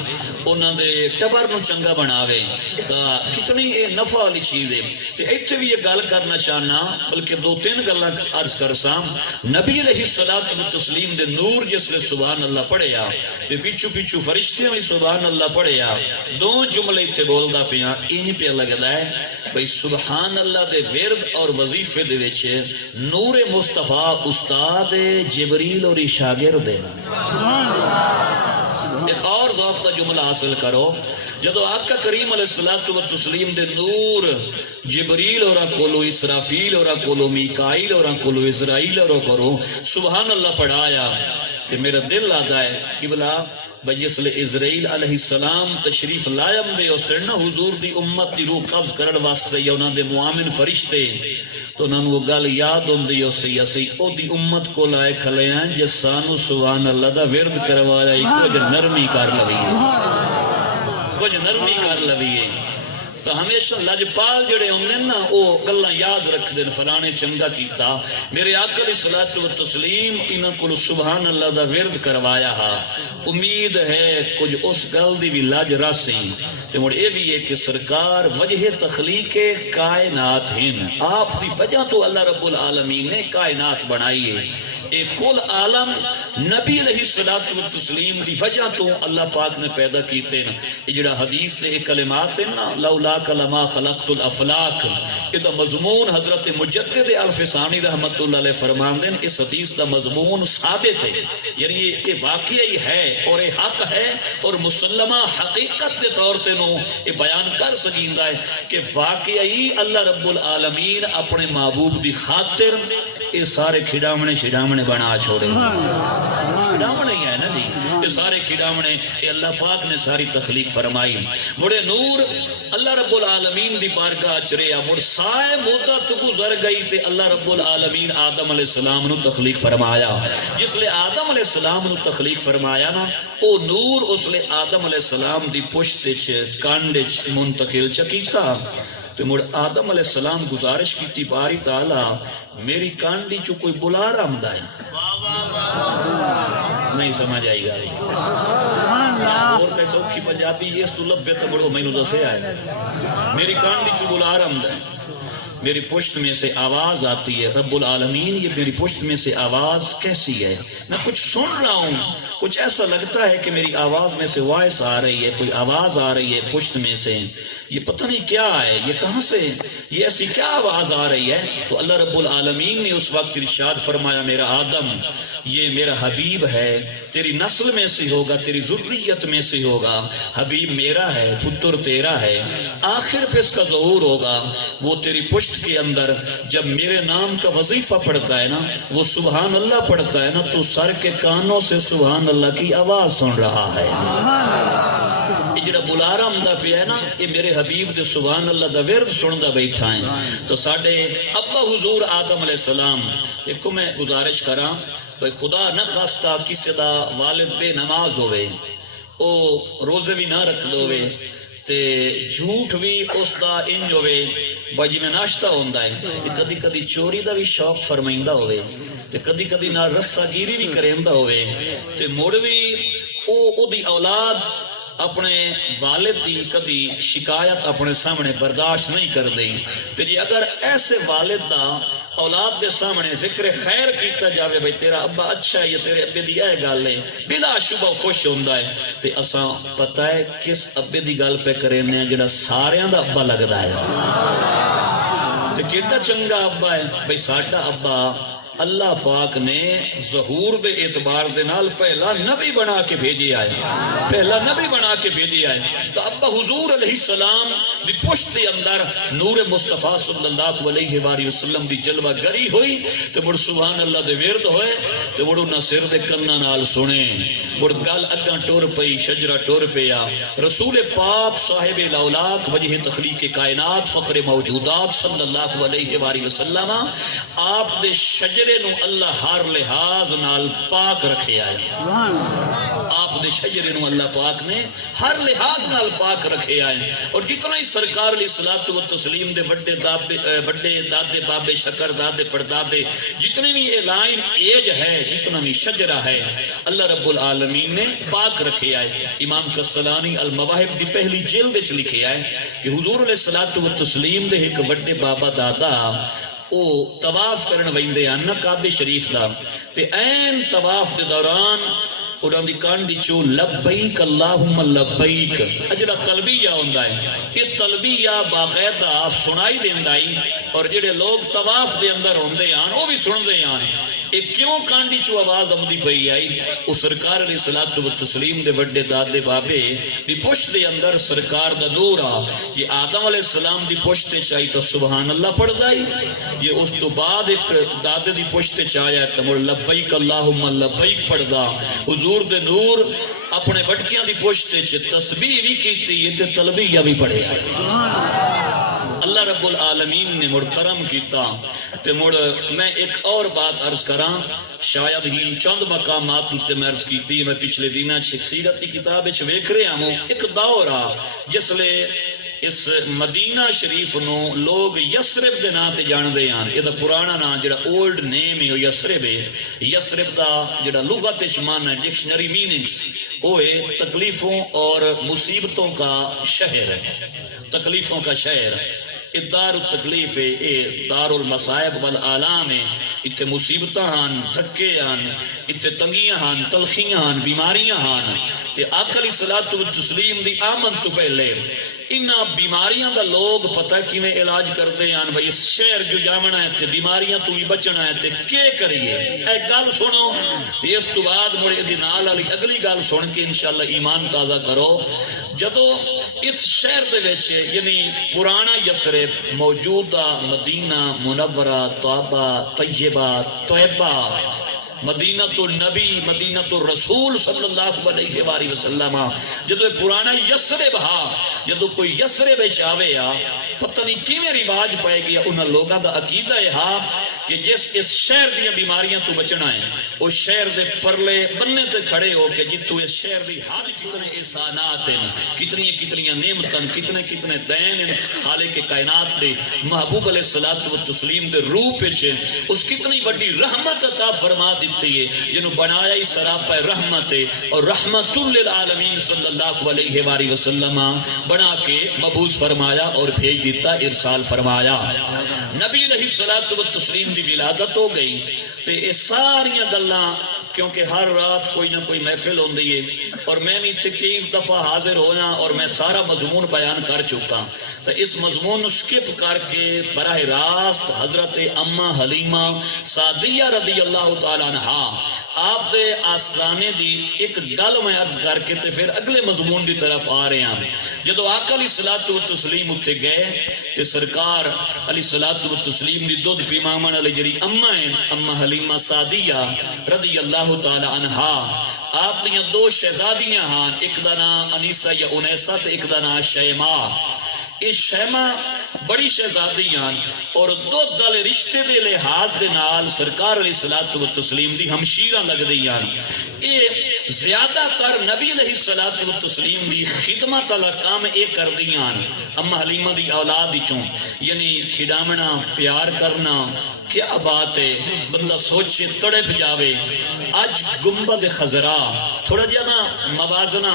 انہاں دے ٹبر نو چنگا بناوے تا کتنی اے نفع والی چیز ہے تے ایتھے بھی یہ گل کرنا چاہنا بلکہ دو تین گلاں عرض کرساں نبی علیہ الصلوۃ والتسلیم دے نور جس نے سبحان اللہ پڑھیا تے پیچھو پیچھو فرشتے بھی سبحان اللہ پڑھیا دو جملے تے بولدا پیا این پہ لگدا ہے بھئی سبحان اللہ دے ورد اور وظیفے دے وچ نور مصطفیٰ استاد جبریل اور شاگرد ایک اور ذوق کا جملہ حاصل کرو جدو آقا کریم علیہ الصلوۃ والتسلیم دے نور جبریل اور کولو اسرافیل اور کولو میکائیل اور کولو اسرائیل اور کرو سبحان اللہ پڑھایا کہ میرا دل آتا ہے کہ بلا بھئی جس لئے اسرائیل علیہ السلام تشریف لائم دے اور سرنا حضور دی امت دی روح قبض کرن واسطے یا انہاں دے معامن فرشتے تو انہاں وہ گل یاد ہوں دی اسی اسی او دی امت کو لائے کھلے ہیں جس سانو سبحان اللہ دا ورد کروایا کچھ نرمی کر لویے تو ہمیشہ لجپال جڑے ہوندے نا او گلاں یاد رکھ دین فلانے چنگا کیتا میرے آقا علیہ الصلوۃ والتسلیم انہاں کو سبحان اللہ دا ورد کروایا ہا امید ہے کچھ اس گل دی بھی لاج راسی تے مڑ اے بھی ہے کہ سرکار وجہ تخلیق کائنات ہیں آپ دی وجہ تو اللہ رب العالمین نے کائنات بنائی ہے ایک کل عالم نبی علیہ الصلوۃ والتسلیم دی وجہ تو اللہ پاک نے پیدا کیتے نا یہ جڑا حدیث دے کلمات ہیں نا لولاک لما خلقت الافلاک یہ دا مضمون حضرت مجدد الف ثانی رحمت اللہ علیہ فرمان دیں اس حدیث دا مضمون ثابت ہے یعنی یہ واقعی ہے اور یہ حق ہے اور مسلمہ حقیقت کے طور پہ نو یہ بیان کر سکیندا ہے کہ واقعی اللہ رب العالمین اپنے محبوب دی خاطر یہ سارے کھڑامنے شڑامنے بنا چھوڑے کھڑامنے ہی ہے نا جی یہ سارے کھڑامنے یہ اللہ پاک نے ساری تخلیق فرمائی مڑے نور اللہ رب العالمین دی بارگاہ چریا مڑ سائے مدت گزر گئی تے اللہ رب العالمین آدم علیہ السلام نو تخلیق فرمایا جس لئے آدم علیہ السلام نو تخلیق فرمایا نا او نور اس لئے آدم علیہ السلام دی پشت کانڈ منتقل چکیتا تو مڑ آدم علیہ السلام گزارش کی باری تعالیٰ میری کانڈی چو کوئی بلا رہا ہے نہیں سمجھ آئی گا اور کیسے اوکھی پنجابی یہ سلب بے تو بڑھو میں نو دسے آئے میری کانڈی چو بلا رہا ہے میری پشت میں سے آواز آتی ہے رب العالمین یہ میری پشت میں سے آواز کیسی ہے میں کچھ سن رہا ہوں کچھ ایسا لگتا ہے کہ میری آواز میں سے وائس آ رہی ہے کوئی آواز آ رہی ہے پشت میں سے یہ پتہ نہیں کیا ہے یہ کہاں سے یہ ایسی کیا آواز آ رہی ہے تو اللہ رب العالمین نے اس وقت ارشاد فرمایا میرا آدم یہ میرا حبیب ہے تیری نسل میں سے ہوگا تیری ذریت میں سے ہوگا حبیب میرا ہے پتر تیرا ہے آخر پہ اس کا ظہور ہوگا وہ تیری پشت کے اندر جب میرے نام کا وظیفہ پڑھتا ہے نا وہ سبحان اللہ پڑھتا ہے نا تو سر کے کانوں سے سبحان اللہ کی آواز سن رہا ہے یہ جڑا بلارا ہمدا پیا ہے نا یہ میرے حبیب دے سبحان اللہ دا ورد سندا بیٹھا ہے تو ساڈے ابا حضور آدم علیہ السلام ایک کو میں گزارش کراں بھئی خدا نہ خواستہ کسی دا والد بے نماز ہوئے او روزے بھی نہ رکھ دوے تے جھوٹ بھی اس دا انج ہوئے باجی میں ناشتہ ہوندہ ہے تے کدی کدی چوری دا بھی شوق فرمائندہ ہوئے تے کدی کدی نہ رسہ گیری بھی کریندہ ہوئے تے موڑ بھی او دی اولاد اپنے والد دی کدی شکایت اپنے سامنے برداشت نہیں کر دیں تے جی اگر ایسے والد دا اولاد دے سامنے ذکر خیر کیتا جاوے بھئی تیرا ابا اچھا ہے یا تیرے ابے دی اے گل ہے بلا شبہ خوش ہوندہ ہے تے اساں پتہ ہے کس ابے دی گل پہ کرنے ہیں جڑا ساریاں دا ابا لگدا ہے تے کیڑا چنگا ابا ہے بھئی ساڈا ابا اللہ پاک نے ظہور دے اعتبار دے نال پہلا نبی بنا کے بھیجی آئے، پہلا نبی بنا کے بھیجی آئے. تو ابا حضور علیہ السلام دی پشت دے اندر نور مصطفیٰ صلی اللہ علیہ وآلہ وسلم دی جلوہ گری ہوئی. تو بڑھ سبحان اللہ دے ورد ہوئے، تو بڑھ انہاں سر دے کنہ نال سنے، بڑھ گل اگاں ٹور پئی، شجرہ ٹور پیا. رسول پاک صاحب الاولاق وجہ تخلیق کائنات فخر موجودات صلی اللہ علیہ وآلہ وسلم آپ دے شجرے نو اللہ ہر لحاظ نال پاک رکھے آئے. آپ دے شجرے نو اللہ پاک نے ہر لحاظ نال پاک رکھے آئے. اور جتنا ہی سرکار علیہ الصلوۃ والتسلیم دے بڑے دادے بابے شکر دادے پردادے جتنے بھی لائن ایج ہے، جتنا بھی شجرہ ہے، اللہ رب العالمین نے پاک رکھے آئے. امام قسطلانی المواہب دی پہلی جلد وچ لکھے آئے کہ حضور علیہ الصلوۃ والتسلیم دے ایک بڑے بابا دادا او طواف کرن ویندے ہیں کعبے شریف دا، تے این طواف دے دوران انہاں دی کانڈی چو لبیک اللہم لبیک اجڑا تلبیہ ہوندا ہے، یہ تلبیہ باقاعدہ سنائی دیندا ہے. اور جڑے لوگ طواف دے اندر ہوندے ہیں وہ بھی سندے ہیں. یہ کیوں کانڈی چو آواز آمدی پئی آئی؟ وہ سرکار علیہ الصلوۃ والتسلیم دے بڑے دادے بابے دی پشت دے اندر سرکار دا نور آ. یہ آدم علیہ السلام دی پشت چاہی تو سبحان اللہ پڑھ دائی، یہ اس تو بعد ایک دادے دی پشت چاہیا تو مڑ لبیک اللہم لبیک پڑھ دا. حضور دے نور اپنے بٹکیاں دی پشت چ تسبیح بھی کیتی تے تلبیہ بھی پڑھے. اللہ رب العالمین نے مڑ کرم کیتا. تے مڑ میں ایک اور بات عرض کراں، شاید ہی چند مقامات تے میں عرض کیتی. میں پچھلے دنوں ایک سیرت کی کتاب وچ ویکھ رہا ہوں، ایک دور آ جس لے اس مدینہ شریف نو لوگ یسرب دے نام تے جان دے ہیں. یہ دا پرانا نام جڑا اولڈ نیم ہے یسرب ہے. یسرب دا جڑا لغت وچ معنی ڈکشنری میننگز وہ ہے تکلیفوں اور مصیبتوں کا شہر ہے، تکلیفوں کا شہر. دار التکلیف ہے، اے دار المصائب والآلام ہے. اتھے مصیبتاں ہان، دھکے ہان، اتھے تنگیاں ہان، تلخیاں ہان، بیماریاں ہان. تے آقا علیہ الصلوۃ والتسلیم دی آمد تو پہلے انہاں بیماریاں دا لوگ پتہ کیویں علاج کرتے ہیں. بھئی اس شہر جو جاونا ہے تے بیماریاں تو بھی بچنا ہے تے کیا کریے؟ اے گل سنو. تے اس تو بعد مڑے دی نال والی اگلی گل سن کے انشاءاللہ ایمان تازہ کرو. جدو اس شہر دے وچ یعنی پرانا یثرب، موجودہ مدینہ منورہ، طیبہ طیبہ، مدینہ النبی، مدینہ الرسول صلی اللہ علیہ وآلہ وسلم، جدو پرانا یثرب ہا، جدو کوئی یثرب آوے آ پتہ نہیں کیویں رواج پائے گیا. انہاں لوگاں دا عقیدہ ہے ہا کہ جس اس شہر دیاں بیماریاں تو بچنا ہے، اس شہر دے پرلے بننے تے کھڑے ہو کے جتو اس شہر دی ہر کتنے احسانات ہیں، کتنی نعمتاں، کتنے دین ہیں خالق کائنات دے محبوب علیہ الصلوۃ والتسلیم دے روح وچ اس کتنی بڑی رحمت عطا فرما دیتی ہے جنوں بنایا ہی سراپا رحمت ہے. اور رحمت للعالمین صلی اللہ علیہ وآلہ وسلم بنا کے مبعوث فرمایا اور بھیج دیتا، ارسال فرمایا. نبی علیہ الصلوۃ والتسلیم دی ولادت ہو گئی. تے یہ ساریاں گلاں کیونکہ ہر رات کوئی نہ کوئی محفل ہوندی ہے اور میں بھی کئی دفعہ حاضر ہویا اور میں سارا مضمون بیان کر چکا. تو اس مضمون سکپ کر کے براہ راست حضرت اما حلیمہ سعدیہ رضی اللہ تعالیٰ عنہا آپ دے آستانے دی ایک گل میں عرض کر کے تے پھر اگلے مضمون دی طرف آ رہے ہیں. جدو آقا علیہ الصلوۃ والتسلیم اتھے گئے تے سرکار علیہ الصلوۃ والتسلیم دی دودھ پیمامن علی جڑی اما ہیں، اما حلیمہ سعدیہ رضی اللہ تعالی عنہا، آپ دیاں دو شہزادیاں ہاں، ایک دا نام انیسہ یا انیسہ تے ایک دا نام شیماء. یہ شیماء بڑی شہزادی ہیں اور دو دل رشتے دے لحاظ دے نال سرکار علیہ الصلوۃ والتسلیم دی ہمشیرہ لگ دی ہیں. یہ زیادہ تر نبی علیہ الصلوۃ والتسلیم دی خدمت والا کام یہ کر دی ہیں. اما حلیمہ دی اولاد چوں یعنی کھڈامنا، پیار کرنا، کیا بات ہے، بندہ سوچے تڑپ جاوے. اج گنبد خضرا تھوڑا جا نا موازنہ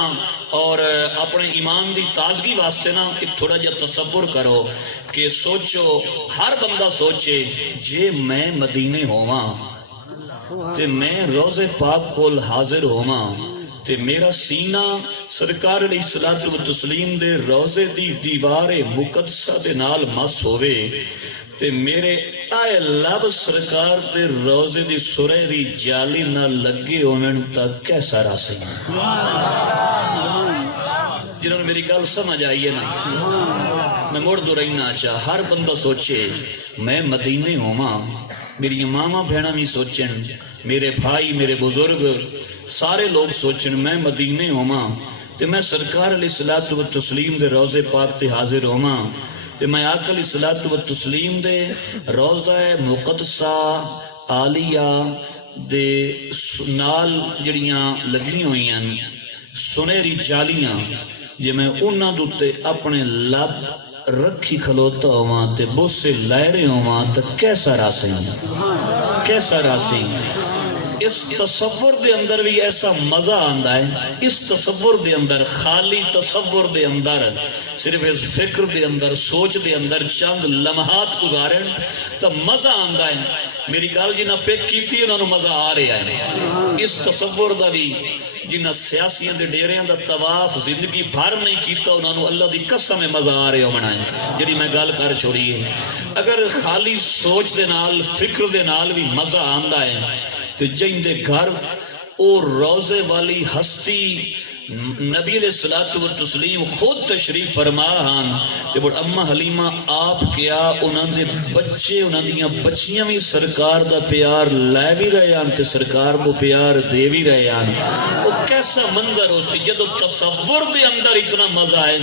اور اپنے ایمان دی تازگی واسطے نا ایک تھوڑا جا تصور کرو کہ سوچو، ہر بندہ سوچے جے میں مدینے ہوواں تے میں روزے پاک کول حاضر ہوواں تے میرا سینہ سرکار علیہ الصلوۃ والتسلیم دے روزے دی دیوار مقدسہ دے نال مس ہووے تے میرے آئے لب سرکار دے روزے دی سرہری جالی نہ لگے ہومن تا کیسا راسی جنہوں نے میری گل سمجھ آئیے نا میں مڑ دو رہنا چاہ ہر بندہ سوچے میں مدینے ہوما میری ماما بہنا بھی سوچن میرے بھائی میرے بزرگ سارے لوگ سوچن میں مدینے ہوما تے میں سرکار علیہ الصلوۃ والتسلیم دے روزے پاک تے حاضر ہوما تے میں آقا علیہ الصلوۃ والتسلیم دے روزہ مقدسہ عالیہ دے نال جڑیاں لگی ہوئی ہیں سنہری جالیاں جے میں انہاں دوتے اپنے لب رکھی کھلوتا ہوا تے بوسے لائرے ہوا تو کیسا راسی کیسا راسی اس تصور دے اندر بھی ایسا مزہ آندا ہے اس تصور دے اندر خالی تصور دے اندر صرف اس فکر دے اندر سوچ دے اندر چند لمحات گزارن تو مزہ آندا ہے میری گل جنہاں پیک کیتی انہوں نے مزہ آ رہا ہے اس تصور دا بھی جنہاں سیاسیاں دے ڈیریاں دا طواف زندگی بھر نہیں کیتا انہوں نے اللہ دی قسم میں مزہ آ رہے ہو منائیں جنہی میں گل کر چھوڑی ہے اگر خالی سوچ دے نال فکر دے نال بھی مزہ آندا ہے تو جن دے گھر او روزے والی ہستی نبی علیہ الصلوۃ والتسلیم خود تشریف فرما ہن تے بڑ اما حلیمہ آپ کیا انہاں دے بچے انہاں دیاں بچیاں بھی سرکار دا پیار لے بھی رہے ہن تے سرکار کو پیار دے بھی رہے ہن وہ کیسا منظر ہو سی جدو تصور دے اندر اتنا مزہ ہے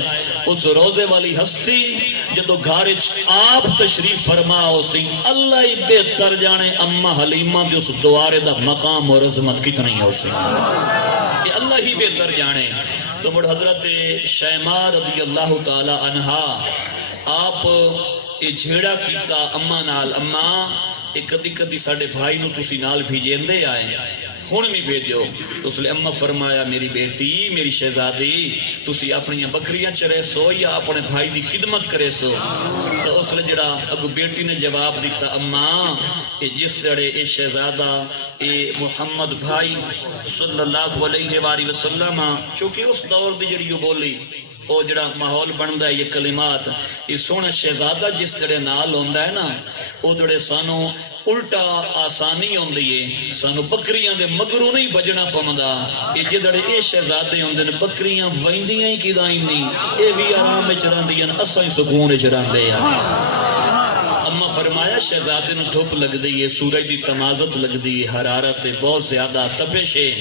اس روزے والی ہستی جدو گھر وچ آپ تشریف فرما ہو سی اللہ ہی بہتر جانے اما حلیمہ دی اس دوارے دا مقام اور عظمت کتنی ہو سی یہ اللہ ہی بہتر جانے تو مڑ حضرت شیماء رضی اللہ تعالی عنہا آپ جھیڑا کیتا اما نال اما ایک کدی کدی ساڑے بھائی نو تسی نال بھیجیندے آئے ہن بھی بھیجو تو اس لئے اما فرمایا میری بیٹی میری شہزادی تسی اپنی بکریاں چرے سو یا اپنے بھائی دی خدمت کرے سو تو اس لئے جڑا اگو بیٹی نے جواب دیتا اما جس جڑے اے شہزادہ اے محمد بھائی صلی اللہ علیہ وآلہ وسلم چونکہ اس دور دی جڑی بولی وہ جڑا ماحول بندا ہے یہ کلمات یہ سونا شہزادہ جس جڑے نال ہوندا ہے نا وہ جڑے سانو الٹا آسانی ہوندی ہے سانو بکریاں دے مگروں نہیں بجنا پوندا یہ جڑے اے شہزادے ہوندے نے بکریاں ویندیاں ہی کیداں نہیں اے بھی آرام وچ رہندیاں اساں ہی سکون وچ رہندے ہاں اما فرمایا شہزادے نو دھوپ لگ دی ہے سورج دی تمازت لگ دی ہے حرارت بہت زیادہ تپش ہے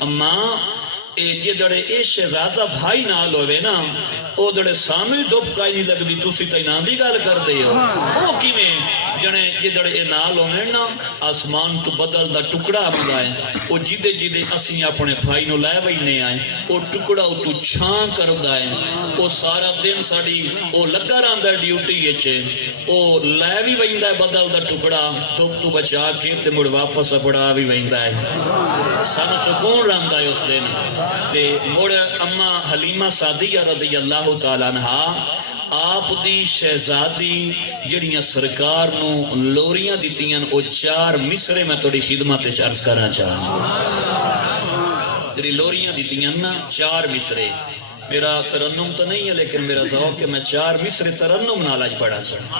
اما یہ جڑے اے شہزادہ بھائی نال ہوئے نا او جڑے سامنے دھوپ کائی نہیں لگ دی تسی تینان دی گل کر دے ہو او کیویں جڑے یہ جڑے اے نال ہوئے نا آسمان تو بدل دا ٹکڑا آمدا ہے او جدے جدے اسی اپنے بھائی نو لائے وینے آئے او ٹکڑا او تو چھان کردا ہے او سارا دن ساڑی او لگا رہندا ہے ڈیوٹی اچے او لائے بھی ویندا ہے بدل دا ٹکڑا دھوپ تو بچا کے تے مڑ واپس اپڑا بھی ویندا ہے سانو سکون رہندا ہے اس دن تے مڑ اما حلیمہ سعدیہ رضی اللہ تعالی عنہا آپ دی شہزادی جڑیاں سرکار نو لوریاں دیتیاں او 4 مصرے میں توڑی خدمت عرض کرنا چاہاں جڑی لوریاں دیتیاں نا 4 مصرے میرا ترنم تو نہیں ہے لیکن میرا ذوق کہ میں 4 مصرے ترنم نالاج پڑھا چاہاں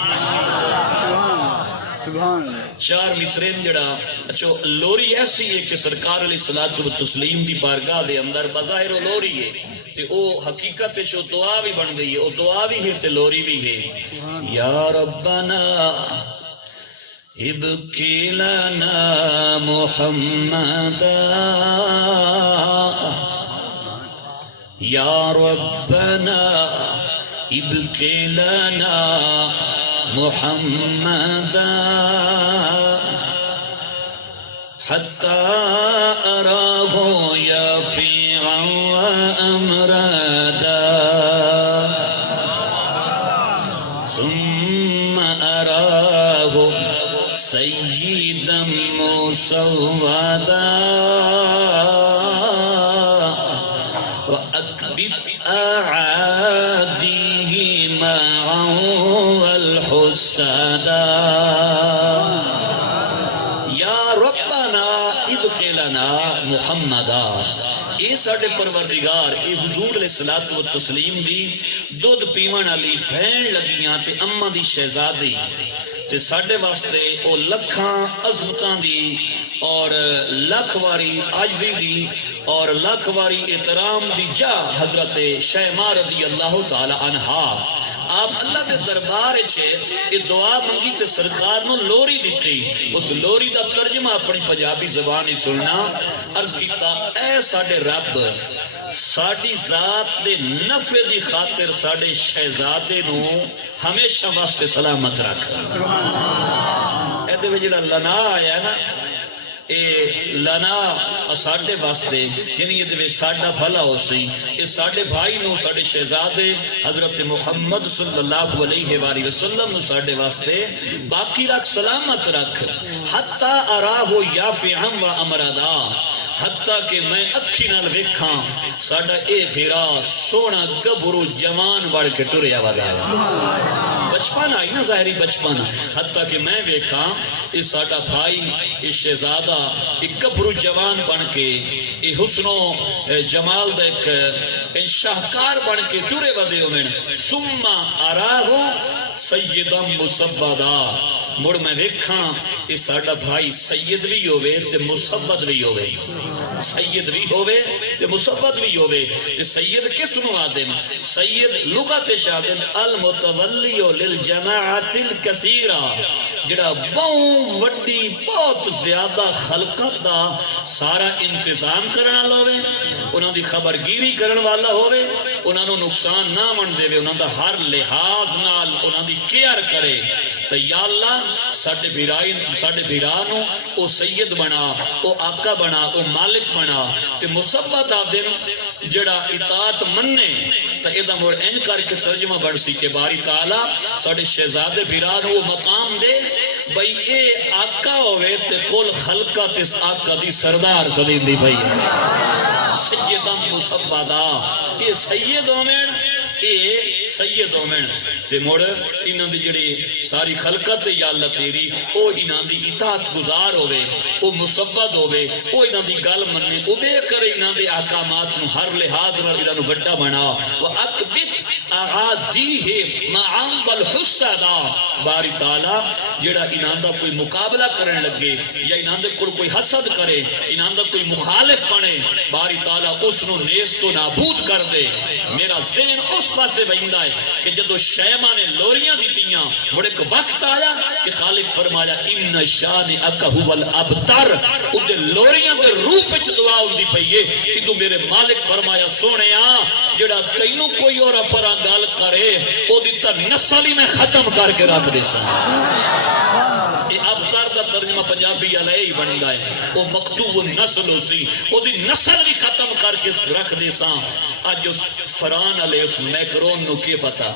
4 مصرین جڑا اچھو لوری ایسی ہے کہ سرکار علیہ الصلوۃ والتسلیم دی بارگاہ دے اندر بظاہر لوری ہے تے او حقیقت چو دعا بھی بن گئی ہے او دعا بھی ہے تے لوری بھی ہے یا ربنا ابکی لنا محمدا یا ربنا ابکی لنا محمدا حتى أراه يفيعا وأمرادا ثم أراه سيدا مسودا وأكبت أعاديه معا والحسدا یا ربنا ابق لنا محمدا اے ساڈے پروردگار اے حضور علیہ الصلوۃ والتسلیم دی دودھ پیون والی بہن لگیاں تے اماں دی شہزادی تے ساڈے واسطے او لکھاں عظمتاں دی اور لکھ واری عاجزی دی اور لکھ واری احترام دی جا حضرت شیماء رضی اللہ تعالی عنہا آپ اللہ دے دربار چھے دعا منگی تے سرکار نو لوری دیتی. اس لوری دا ترجمہ اپنی پنجابی زبان ہی سننا. عرض کیتا اے ساڈے رب ساڈی ذات دے نفع دی خاطر ساڈے شہزادے نو ہمیشہ واسطے سلامت رکھ. اے دے وچ جڑا لنا آیا نا اے لنا ساڈے واسطے یعنی یہ ساڈا بھلا ہو سی. یہ ساڈے بھائی نو ساڈے شہزادے حضرت محمد صلی اللہ علیہ وآلہ وسلم نو ساڈے واسطے باقی رکھ سلامت رکھ. حتی اراہو یافعا و امردا حتیٰ کہ میں اکھی نال ویکھاں ساڈا اے بھیرا سونا گبرو جوان بڑھ کے ٹریا ودا بچپن آئی نا ظاہری بچپن. حتیٰ کہ میں ویکھاں یہ ساڈا بھائی یہ شہزادہ یہ گبرو جوان بن کے یہ حسن و جمال دا ایک شاہکار بن کے ٹرے ودے ہوئے. ثم اراہو سیدا مصبدا مڑ میں ویکھاں یہ ساڈا بھائی سید بھی ہوئے تے مصبد بھی ہوئے. سید بھی ہوئے تے مصبد بھی ہوئے. تے سید کس نو آدم سید لغت شادن المتولی للجماعت الکثیرہ جڑا بہت وڈی بہت زیادہ خلقت دا سارا انتظام کرنا لوے انہاں دی خبرگیری کرن والا ہوئے انہاں نو نقصان نہ من دے انہاں دا ہر لحاظ نال انہاں دی کیئر کرے. تو یا اللہ ساڈے بھیرانو او سید بنا او آقا بنا او مالک بنا. تے مصبت آدن جڑا اطاعت مننے تو ادا موڑ این کر کے ترجمہ بڑھ سی کہ باری تعالیٰ ساڑھے شہزادے بھیرانو وہ مقام دے بھئی اے آقا ہوئے تے کل خلقت اس آقا دی سردار صدیم دی بھئی سیدم مصبتا یہ سید ہومین اے سید ہومین تے موڑ انہاں دی جڑی ساری خلقت یا اللہ تیری او انہاں دی اطاعت گزار ہوئے او مصبت ہوئے او انہاں دی گل مننے او بے کرے انہاں دی احکامات نو ہر لحاظ نال انہاں نو بڑا بنا وَأَقْبِتْ أَعَادِيهِ مَعَمْ وَالْحُسَّدَا باری تعالیٰ جڑا انہاں دا کوئی مقابلہ کرنے لگے یا انہاں دے کوئی حسد کرے انہاں دا کوئی مخالف بنے باری تعالیٰ اس نو نیست و نابود کر دے. میرا ذہن اس پاسے بہندہ ہے کہ جدو شیماء نے لوریاں دیتیاں بڑے ایک وقت آیا کہ خالق فرمایا ان شانئک ھو الابتر اُدھے لوریاں دے روپ وچ دعا ہوندی پئی ہے. ادو میرے مالک فرمایا سونیا جڑا تینوں کوئی اور اپرا گل کرے او دی تا نسل ہی میں ختم کر کے رکھ دے سا. یہ ابتر دا ترجمہ پنجابی علیہ ہی بن گئے وہ مقتوب النسل ہو سی وہ دی نسل بھی ختم کر کے رکھ دے سا. آج اس فران علیہ اس میکرون نو کیا پتا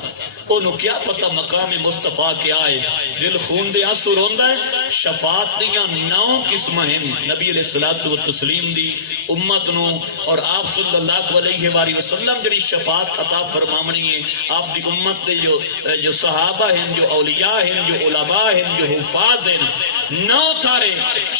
انہوں کیا پتا مقام مصطفیٰ کیا ہے. دل خون دے آنسو روندہ ہے. شفاعت دیاں 9 قسمہ ہیں نبی علیہ الصلوۃ والتسلیم دی امت نو اور آپ صلی اللہ علیہ وآلہ وسلم جڑی شفاعت عطا فرمامنی ہے آپ دی امت دے جو صحابہ ہیں جو اولیاء ہیں جو علماء ہیں جو حفاظ ہیں 9 تھارے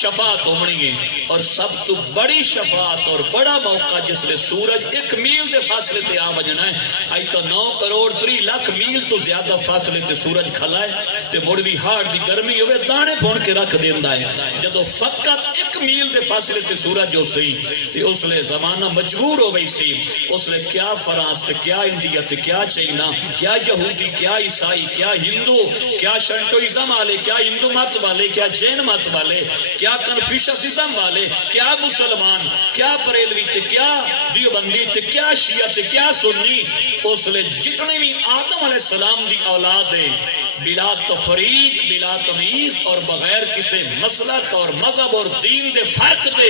شفاعت ہومنی ہے. اور سب تو بڑی شفاعت اور بڑا موقع جس لئے سورج 1 میل دے فاصلے تے آ وجنا ہے آئی تو 9 کروڑ 3 لاکھ میل تو زیادہ فاصلے تے سورج کھلا ہے تے مڑوی ہار دی گرمی ہوئے دانے بھون کے رکھ دیندہ ہے. جدو فقط 1 میل دے فاصلے تے سورج ہو سی تے اس لئے زمانہ مجبور ہو گئی سی. اس لئے کیا فرانس تے کیا انڈیا تے کیا چائنا کیا یہودی کیا عیسائی کیا ہندو کیا شنٹوئزم والے کیا ہندو مت والے کیا جین مت والے کیا کنفیوشسزم والے کیا مسلمان کیا بریلوی تے کیا دیوبندی تے کیا شیعہ تے کیا سنی اس لئے جتنے بھی آدم علیہ السلام دی اولاد ہے بلا تفریق بلا تمیز اور بغیر کسی مسلک اور مذہب اور دین دے فرق دے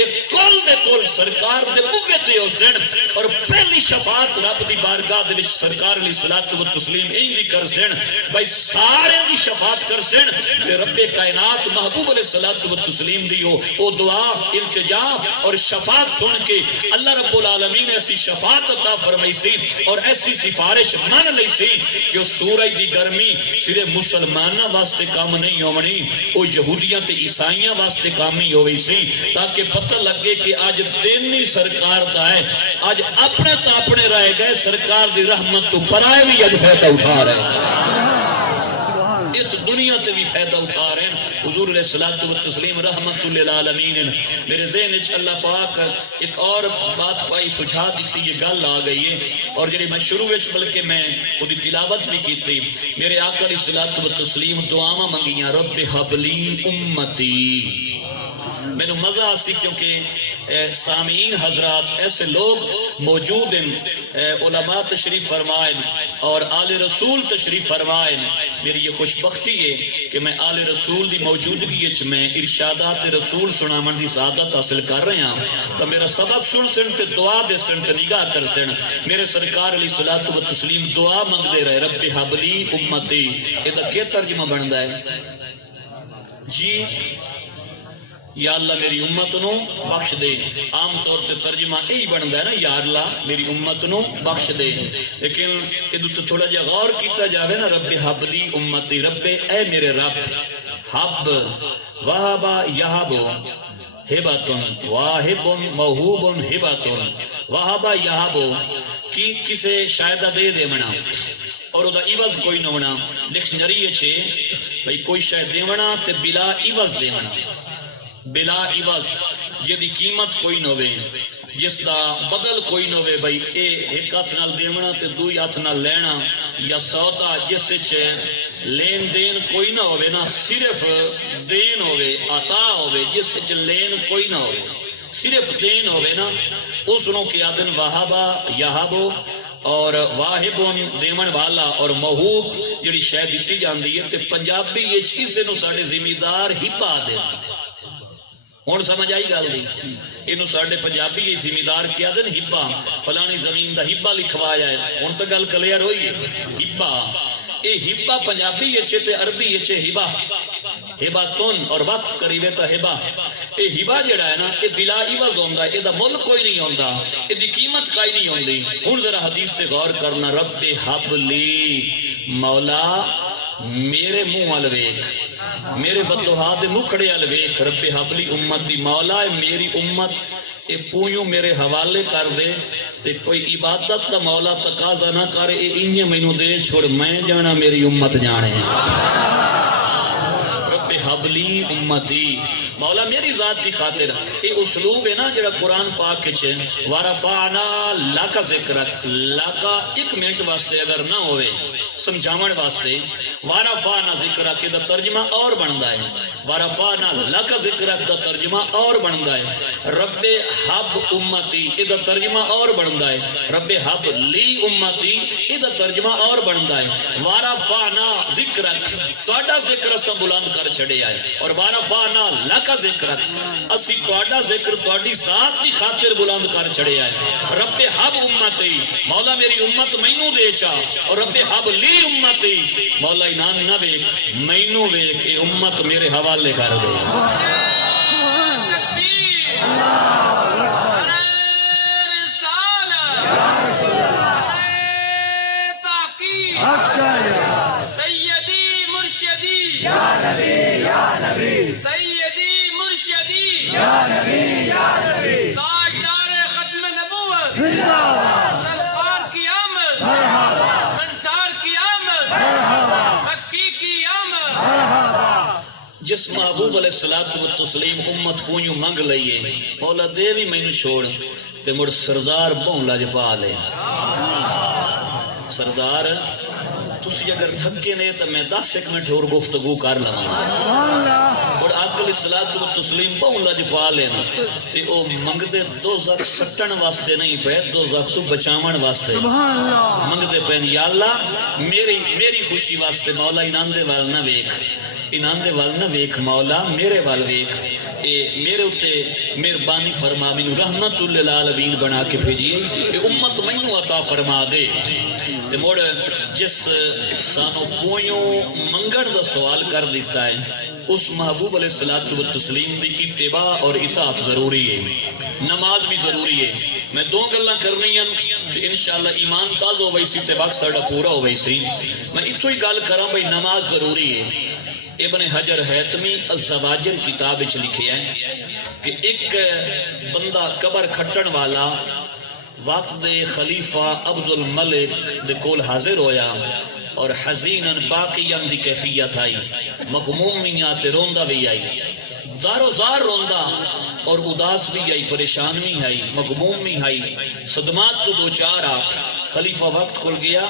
ایک کل دے کل سرکار دے موگے تے ہو سن. اور پہلی شفاعت رب دی بارگاہ دے وچ سرکار علیہ الصلوۃ والتسلیم این دی کر سن بھائی سارے دی شفاعت کر سن تے رب کائنات کائنات محبوب علیہ الصلوۃ والتسلیم دی او دعا التجا اور شفاعت سن کے اللہ رب العالمین ایسی شفاعت عطا فرمائی سی اور ایسی سفارش مان لئی سی کہ سورج دی گرمی صرف مسلماناں واسطے کام نہیں ہونی، او یہودیاں تے عیسائیاں واسطے کام ہی ہوئی سی، تاکہ پتہ لگے کہ آج دن نہیں سرکار دا ہے، آج اپنے تا اپنے رہ گئے، سرکار دی رحمت تو پرائے بھی اج فائدہ اٹھا رہے ہیں، اس دنیا تے بھی فائدہ اٹھا رہے ہیں۔ حضور علیہ الصلوۃ والتسلیم رحمت للعالمین۔ میرے ذہن وچ اللہ پاک ایک اور بات پائی سجھا دیتی، یہ گل آ گئی ہے اور جڑی میں شروع وچ بلکہ میں اودی تلاوت بھی کیتی، میرے آقا علیہ الصلوۃ والتسلیم دعاواں منگیاں، رب ھب لی امتی۔ میرے مزہ آسی کیونکہ سامعین حضرات ایسے لوگ موجود ہیں، علماء تشریف فرمائیں اور آل رسول تشریف فرمائیں۔ میری یہ خوش بختی ہے کہ میں آل رسول دی موجودگی وچ میں ارشادات رسول سنامن دی سعادت حاصل کر رہے ہیں، تو میرا سبق سن سن تے دعا دے سن تے نگاہ کر سن۔ میرے سرکار علیہ الصلوۃ والتسلیم دعا منگ دے رہے، رب ھب لی امتی۔ یہ کیا ترجمہ بندا ہے جی؟ یا اللہ میری امت نو بخش دے۔ عام طور تے ترجمہ یہی بنتا ہے نا، یا اللہ میری امت نو بخش دے، لیکن یہ تھوڑا جہا غور کیتا جاوے نا، رب ھب لی امتی، رب اے میرے رب، حب وہبا یہب ہبتن واہب موہوب ہبتن، وہبا یہب کی کسے شاید دے دے منا اور دا عوض کوئی نہ ہونا۔ ڈکشنری چھے بھئی کوئی شاید دے منا تے بلا عوض دے منا، بلا عوض جدی قیمت کوئی نہ ہوئے، جس دا بدل کوئی نہ ہوئے، بھئی اے ایک ہاتھ نال دیونا تے دوئی ہاتھ نال لینا، یا سودا جس سے لین دین کوئی نہ ہوئے نا، صرف دین ہوئے، عطا ہوئے، جس سے لین کوئی نہ ہوئے، صرف دین ہوئے نا، اس نو کی آدن واہبا یہبو اور واہبون دیمن والا اور محوب جڑی شے دتی جاندی ہے، تے پنجابی یہ کسے نو ساڈے ذمہ دار ہبا دے۔ ہوں سمجھ آئی گل نہیں؟ یہ سارے پنجابی یہ ذمہ دار کیا دن ہبا، فلانی زمین دا ہبا لکھوایا ہے، ہوں تو گل کلیئر ہوئی ہے۔ ہبا یہ ہبا پنجابی تے عربی ہبا، ہبا تن اور وقف کریوے تو ہبا۔ یہ ہبا جڑا ہے نا، یہ بلا عوض ہوندا ہے، یہ مل کوئی نہیں ہوندا، یہ قیمت کائی نہیں ہوندی۔ ہوں ذرا حدیث تے غور کرنا، رب ھب لی، مولا میرے منہ وال ویکھ، میرے بدوہا دے مکھڑے وال ویکھ، رب ھب لی امتی، مولا میری امت اے پویوں میرے حوالے کر دے، تے کوئی عبادت دا مولا تقاضا نہ کرے، اے انہیں مینوں دے چھوڑ، میں جانا میری امت جانے۔ رب ھب لی امتی، مولا میری ذات کی خاطر۔ یہ اسلوب ہے نا جڑا قرآن پاک کے چھے، وَرَفَعْنَا لَكَ ذِكْرَكَ، لَكَ ایک منٹ واسطے اگر نہ ہوئے سمجھاون واسطے، وَرَفَعْنَا ذِكْرَكَ دا ترجمہ اور بندا ہے، وَرَفَعْنَا لَكَ ذِكْرَكَ دا ترجمہ اور بندا ہے، رب ھب امتی دا ترجمہ اور بندا ہے، رب ھب لی امتی دا ترجمہ اور بندا ہے، وَرَفَعْنَا ذِكْرَكَ تہاڈا ذکر اساں بلند کر چھڑے آئے، اور وَرَفَعْنَا لَكَ ذکر اسی تہاڈا ذکر تہاڈی ذات دی خاطر بلند کر چھڑے آئے۔ رب ھب امتی، مولا میری امت مینوں دے چا، اور رب ھب لی امتی، مولا انعام نہ ویکھ مینوں ویکھ، اے امت میرے حوالے کر دے۔ سیدی مرشدی سیدی مرشدی تاجدار ختم نبوت، سرکار کی آمد، منتار کی آمد، مکی کی آمد۔ جس محبوب علیہ الصلوۃ والتسلیم امت پویوں منگ لئیے، مولا دے بھی مینوں چھوڑ، تے مڑ سردار بہن لاجپا لے۔ سردار تسی اگر تھکے نے تو میں 10 منٹ اور گفتگو کر لواں، اور آقا علیہ الصلوۃ والتسلیم بہن لاجپا لینا، تے او منگدے دوزخ سٹن واسطے نہیں پے، دوزخ تو بچاون واسطے منگدے پین، یا اللہ میری خوشی واسطے، مولا انہاں دے وال نہ ویکھ، انہاں دے وال نہ ویکھ، مولا میرے وال ویکھ، اے میرے اتے مہربانی فرما، مینوں رحمت للعالمین بنا کے بھیجیے، اے امت مینوں عطا فرما دے۔ تے مڑ جس سانو پویوں منگن دا سوال کر دیتا ہے، اس محبوب علیہ الصلوۃ والتسلیم کی اتباع اور اطاعت ضروری ہے، نماز بھی ضروری ہے۔ میں دو گلاں کرنی ہیں تے انشاءاللہ ایمان تاز ہو ویسی تے وقت ساڑا پورا ہو ویسی۔ میں اتھو ہی گل کراں بھئی نماز ضروری ہے۔ ابن حجر حیتمی الزواجر کتاب وچ لکھیا ہے کہ ایک بندہ قبر کھٹن والا وقت دے خلیفہ عبد الملک دے کول حاضر ہویا اور حزیناً باقیاً دی کیفیت آئی، مغمومیاں تے روندہ بھی آئی، زارو زار روندہ اور اداس بھی آئی، پریشان بھی آئی، مغموم بھی آئی، صدمات تو دو چار آ۔ خلیفہ وقت کھل گیا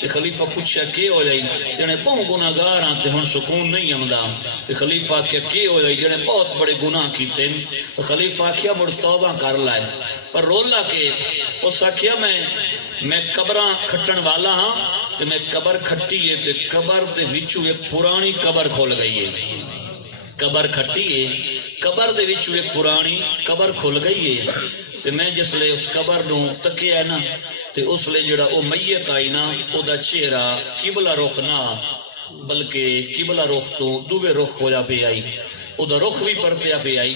تے خلیفہ پوچھا کی ہو جائی جنے بہت گناہگار ہاں تے ہن سکون نہیں آمدا۔ تے خلیفہ کیا کی ہو جائی جنے بہت بڑے گناہ کیتے ہیں۔ تو خلیفہ کیا مڑ توبہ کر لائے پر رولا کے اس آکھیا میں قبراں کھٹن والا ہاں تے میں قبر کھٹی ہے تے قبر دے وچوں ایک پرانی قبر کھول گئی ہے، قبر کھٹی ہے قبر دے وچوں ایک پرانی قبر کھل گئی ہے تے میں جس لے اس قبر نو تکیا ہے نا تے اس لے جڑا او میت آئی نا او دا چہرہ قبلہ رخ نہ بلکہ قبلہ رخ تو دوے رخ ہویا پہ آئی، او دا رخ بھی پرتیا پہ آئی۔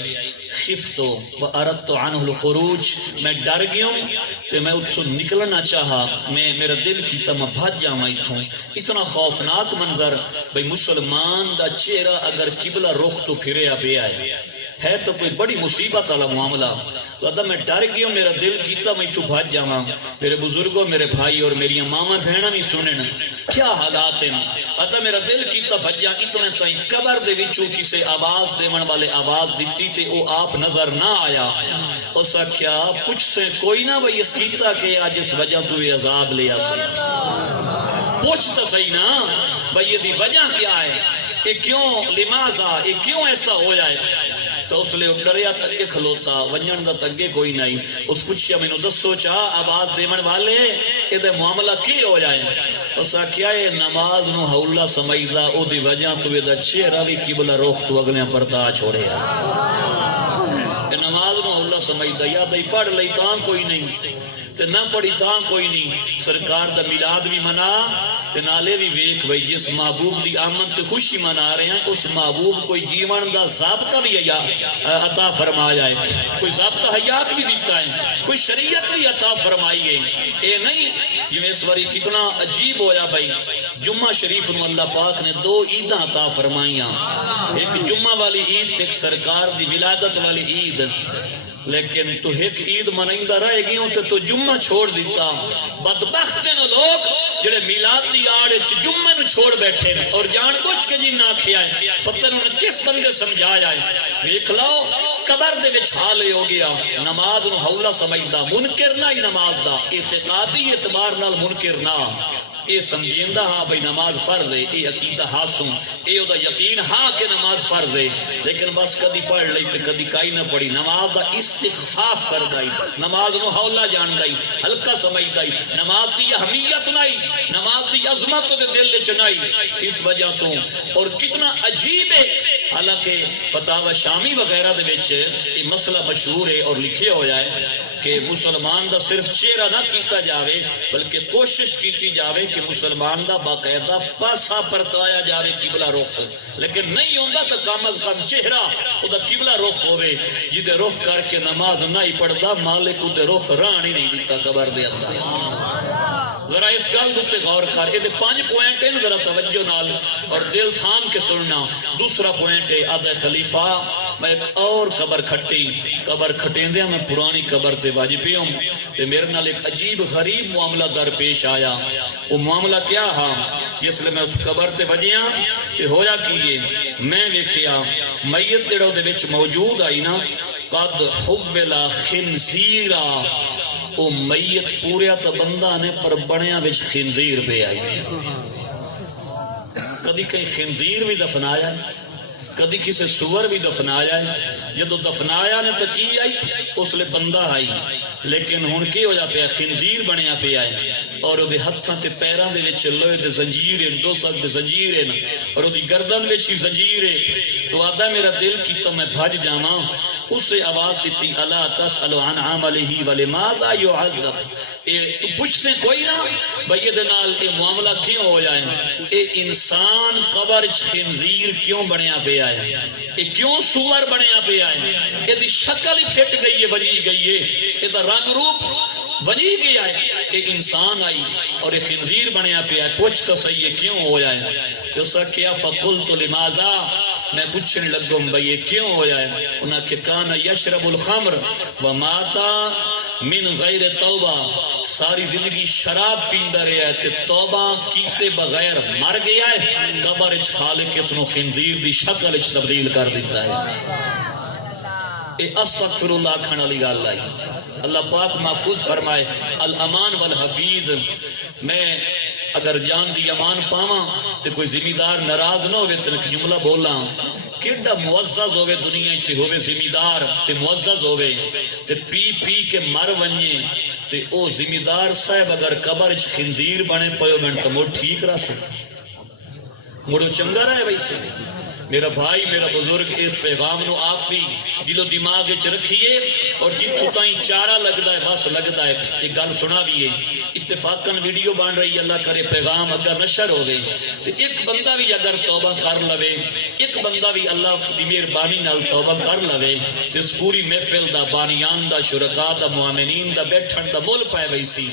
خفتو و اردت عنہ الخروج، میں ڈر گیا ہوں تے میں اتھوں نکلنا چاہا، میں میرا دل کی تم بھاج جاواں اتھوں۔ اتنا خوفناک منظر بھئی مسلمان دا چہرہ اگر قبلہ رخ تو پھرے پہ آئے ہے تو کوئی بڑی مصیبت والا معاملہ۔ تو ادا میں ڈر گیا ہوں، میرا دل کیتا میں تو بھاج جاواں۔ میرے بزرگوں، میرے بھائی اور میری ماما بہنا بھی سنن کیا حالات ہیں۔ ادا میرا دل کیتا بھجیا، اتنے تائیں قبر دے وچوں کسے آواز دیون والے آواز دیتی تے او آپ نظر نہ آیا۔ اس کیا پوچھ سے کوئی نہ بھئی اس کیتا کہ آج اس وجہ تو یہ عذاب لیا سی، پوچھتا صحیح نا بھئی یہ دی وجہ کیا ہے، یہ کیوں لماذا، یہ کیوں ایسا ہو جائے۔ تو اس لئے ڈریا تکے کھلوتا ونجن دا تکے کوئی نہیں۔ اس پوچھیا میں نو دسو چاہ آواز دیمن والے یہ دے معاملہ کی ہو جائے۔ اس کیا ہے نماز نو حولہ سمجھدا او دی وجہ تو یہ دا چہرہ بھی قبلہ رخ تو اگلے پرتا چھوڑے۔ نماز نو حولہ سمجھدا یا دائی پڑھ لئی تاں کوئی نہیں تے نہ پڑھی تاں کوئی نہیں۔ سرکار دا میلاد بھی منا تے نالے بھی ویک بھئی جس محبوب دی آمد تے خوشی منا رہے ہیں اس محبوب کوئی جیون دا ضابطہ بھی عطا فرما جائے، کوئی ضابطہ حیات بھی دیتا ہے، کوئی شریعت بھی عطا فرمائیے۔ اے نہیں جو اس واری کتنا عجیب ہویا بھئی جمعہ شریف نو اللہ پاک نے دو عیداں عطا فرمائیاں، ایک جمعہ والی عید ایک سرکار دی ولادت والی عید، لیکن تو ایک عید منائندہ رہے گی تو جمعہ چھوڑ دیتا۔ بدبخت ہیں لوگ جڑے میلاد دی آڑے جمعہ نو چھوڑ بیٹھے اور جان بوجھ کے جی نہ کھیا ہے، پتہ انہوں نے کس بندے سمجھایا ہے۔ ایک لاؤ قبر دے وچ حالے ہو گیا، نماز نو حولہ سمجھدا، منکر نہ ہی نماز دا، اعتقادی اعتبار نال منکر نہ، اے سمجھیندہ ہاں بھئی نماز فرض ہے، اے عقیدہ ہاسوں، اے او دا یقین ہاں کہ نماز فرض ہے، لیکن بس کدی پڑھ لئی تے کدی کائی نہ پڑھی۔ نماز دا استخفاف کر دائی، نماز نو حولہ جان دائی، ہلکا سمجھ دائی، نماز دی اہمیت نہیں، نماز دی عظمت دے دل وچ نہیں۔ اس وجہ تو اور کتنا عجیب ہے، حالانکہ فتاوی شامی وغیرہ دے وچ یہ مسئلہ مشہور ہے اور لکھے ہو جائے کہ مسلمان دا صرف چہرہ نہ کیتا جاوے بلکہ کوشش کیتی جاوے کہ مسلمان دا باقاعدہ پاسا پرتایا جاوے قبلہ رخ، لیکن نہیں ہوندہ تو کم از کم چہرہ او دا قبلہ رخ ہوئے، جدے رخ کر کے نماز نہیں پڑھدا مالک او دے رخ رانی نہیں دیتا قبر دے اندر۔ ذرا اس گل دے غور کر، یہ 5 پوائنٹ ہیں، ذرا توجہ نال اور دل تھام کے سننا۔ دوسرا پوائنٹ ہے آدھا خلیفہ میں ایک اور قبر کھٹی، قبر کھٹیندیا میں پرانی قبر تے واجب ہوں تے میرے نال ایک عجیب غریب معاملہ درپیش آیا۔ وہ معاملہ کیا ہاں جس لئے میں اس قبر تے وجیاں تے ہویا کیے میں ویکھیا میت جڑا دے وچ موجود آئی نا قد حولا خنزیرا، وہ میت پوریا تا بندہ نے پر بنیا وچ خنزیر پہ آئی۔ کدی کہیں خنزیر بھی دفنایا ہے، کدی کسی سور بھی دفنایا ہے، جدو دفنایا نے تو کی آئی اس لئے بندہ آئی، لیکن ہن کی ہو جا پیا خنزیر بنیا پہ آئے اور وہ ہتھاں تے پیراں دے وچ لوہے دے زنجیر ہیں، دو ساتھ دے زنجیر ہیں اور وہ گردن وچ ہی زنجیر ہے۔ تو آدھا میرا دل کی تو میں بھج جاواں، اس سے آواز دیتی الا تسأل عن عملہ ولماذا يعذب، تو پوچھ سے کوئی نہ بھئی یہ دنال یہ معاملہ کیوں ہو جائے اے انسان قبر خنزیر کیوں بنیا پہ آئے یہ کیوں سور بنیا پہ آئے یہ دی شکل ہی پھٹ گئی ہے بنی گئی ہے یہ دا رنگ روپ بنی گیا ہے ایک انسان آئی اور ایک خنزیر بنیا پہ آئے پوچھ تو صحیح ہے کیوں ہو جائے جو سا کیا فقلت لماذا میں پوچھنے لگوں بھئی یہ کیوں ہو جائے انہاں کہ کانا یشرب الخمر وماتا من غیر توبہ ساری زندگی شراب پیندہ رہا ہے تے توبہ کیتے بغیر مر گیا ہے قبر اچ خالق اس نو خنزیر دی شکل اچ تبدیل کر دیتا ہے اے استغفر اللہ کھانا لگا اللہ اللہ پاک محفوظ فرمائے الامان والحفیظ میں اگر جان دی امان پاواں تے کوئی ذمہ دار ناراض نہ ہوئے تے میں جملہ بولا کیڑا معزز ہوئے دنیا تے ہوئے ذمہ دار تے معزز ہوئے تے پی پی کے مر ونجے تے او ذمہ دار صاحب اگر قبر چ خنزیر بنے پئے من تو مڑ ٹھیک رہ سکے مڑو چنگا رہے ویسے میرا بھائی میرا بزرگ اس پیغام نو آپ بھی دل و دماغ وچ رکھیے اور جتھوں تائیں چارہ لگدا ہے بس لگدا ہے ایک گل سنا بھی ہے اتفاقاً ویڈیو بن رہی ہے اللہ کرے پیغام اگر نشر ہو گئے تو ایک بندہ بھی اگر توبہ کر لوے ایک بندہ بھی اللہ دی مہربانی نال توبہ کر لوے تو اس پوری محفل دا بانیان دا شرکاء دا مومنین دا بیٹھن دا مول پائے ویسی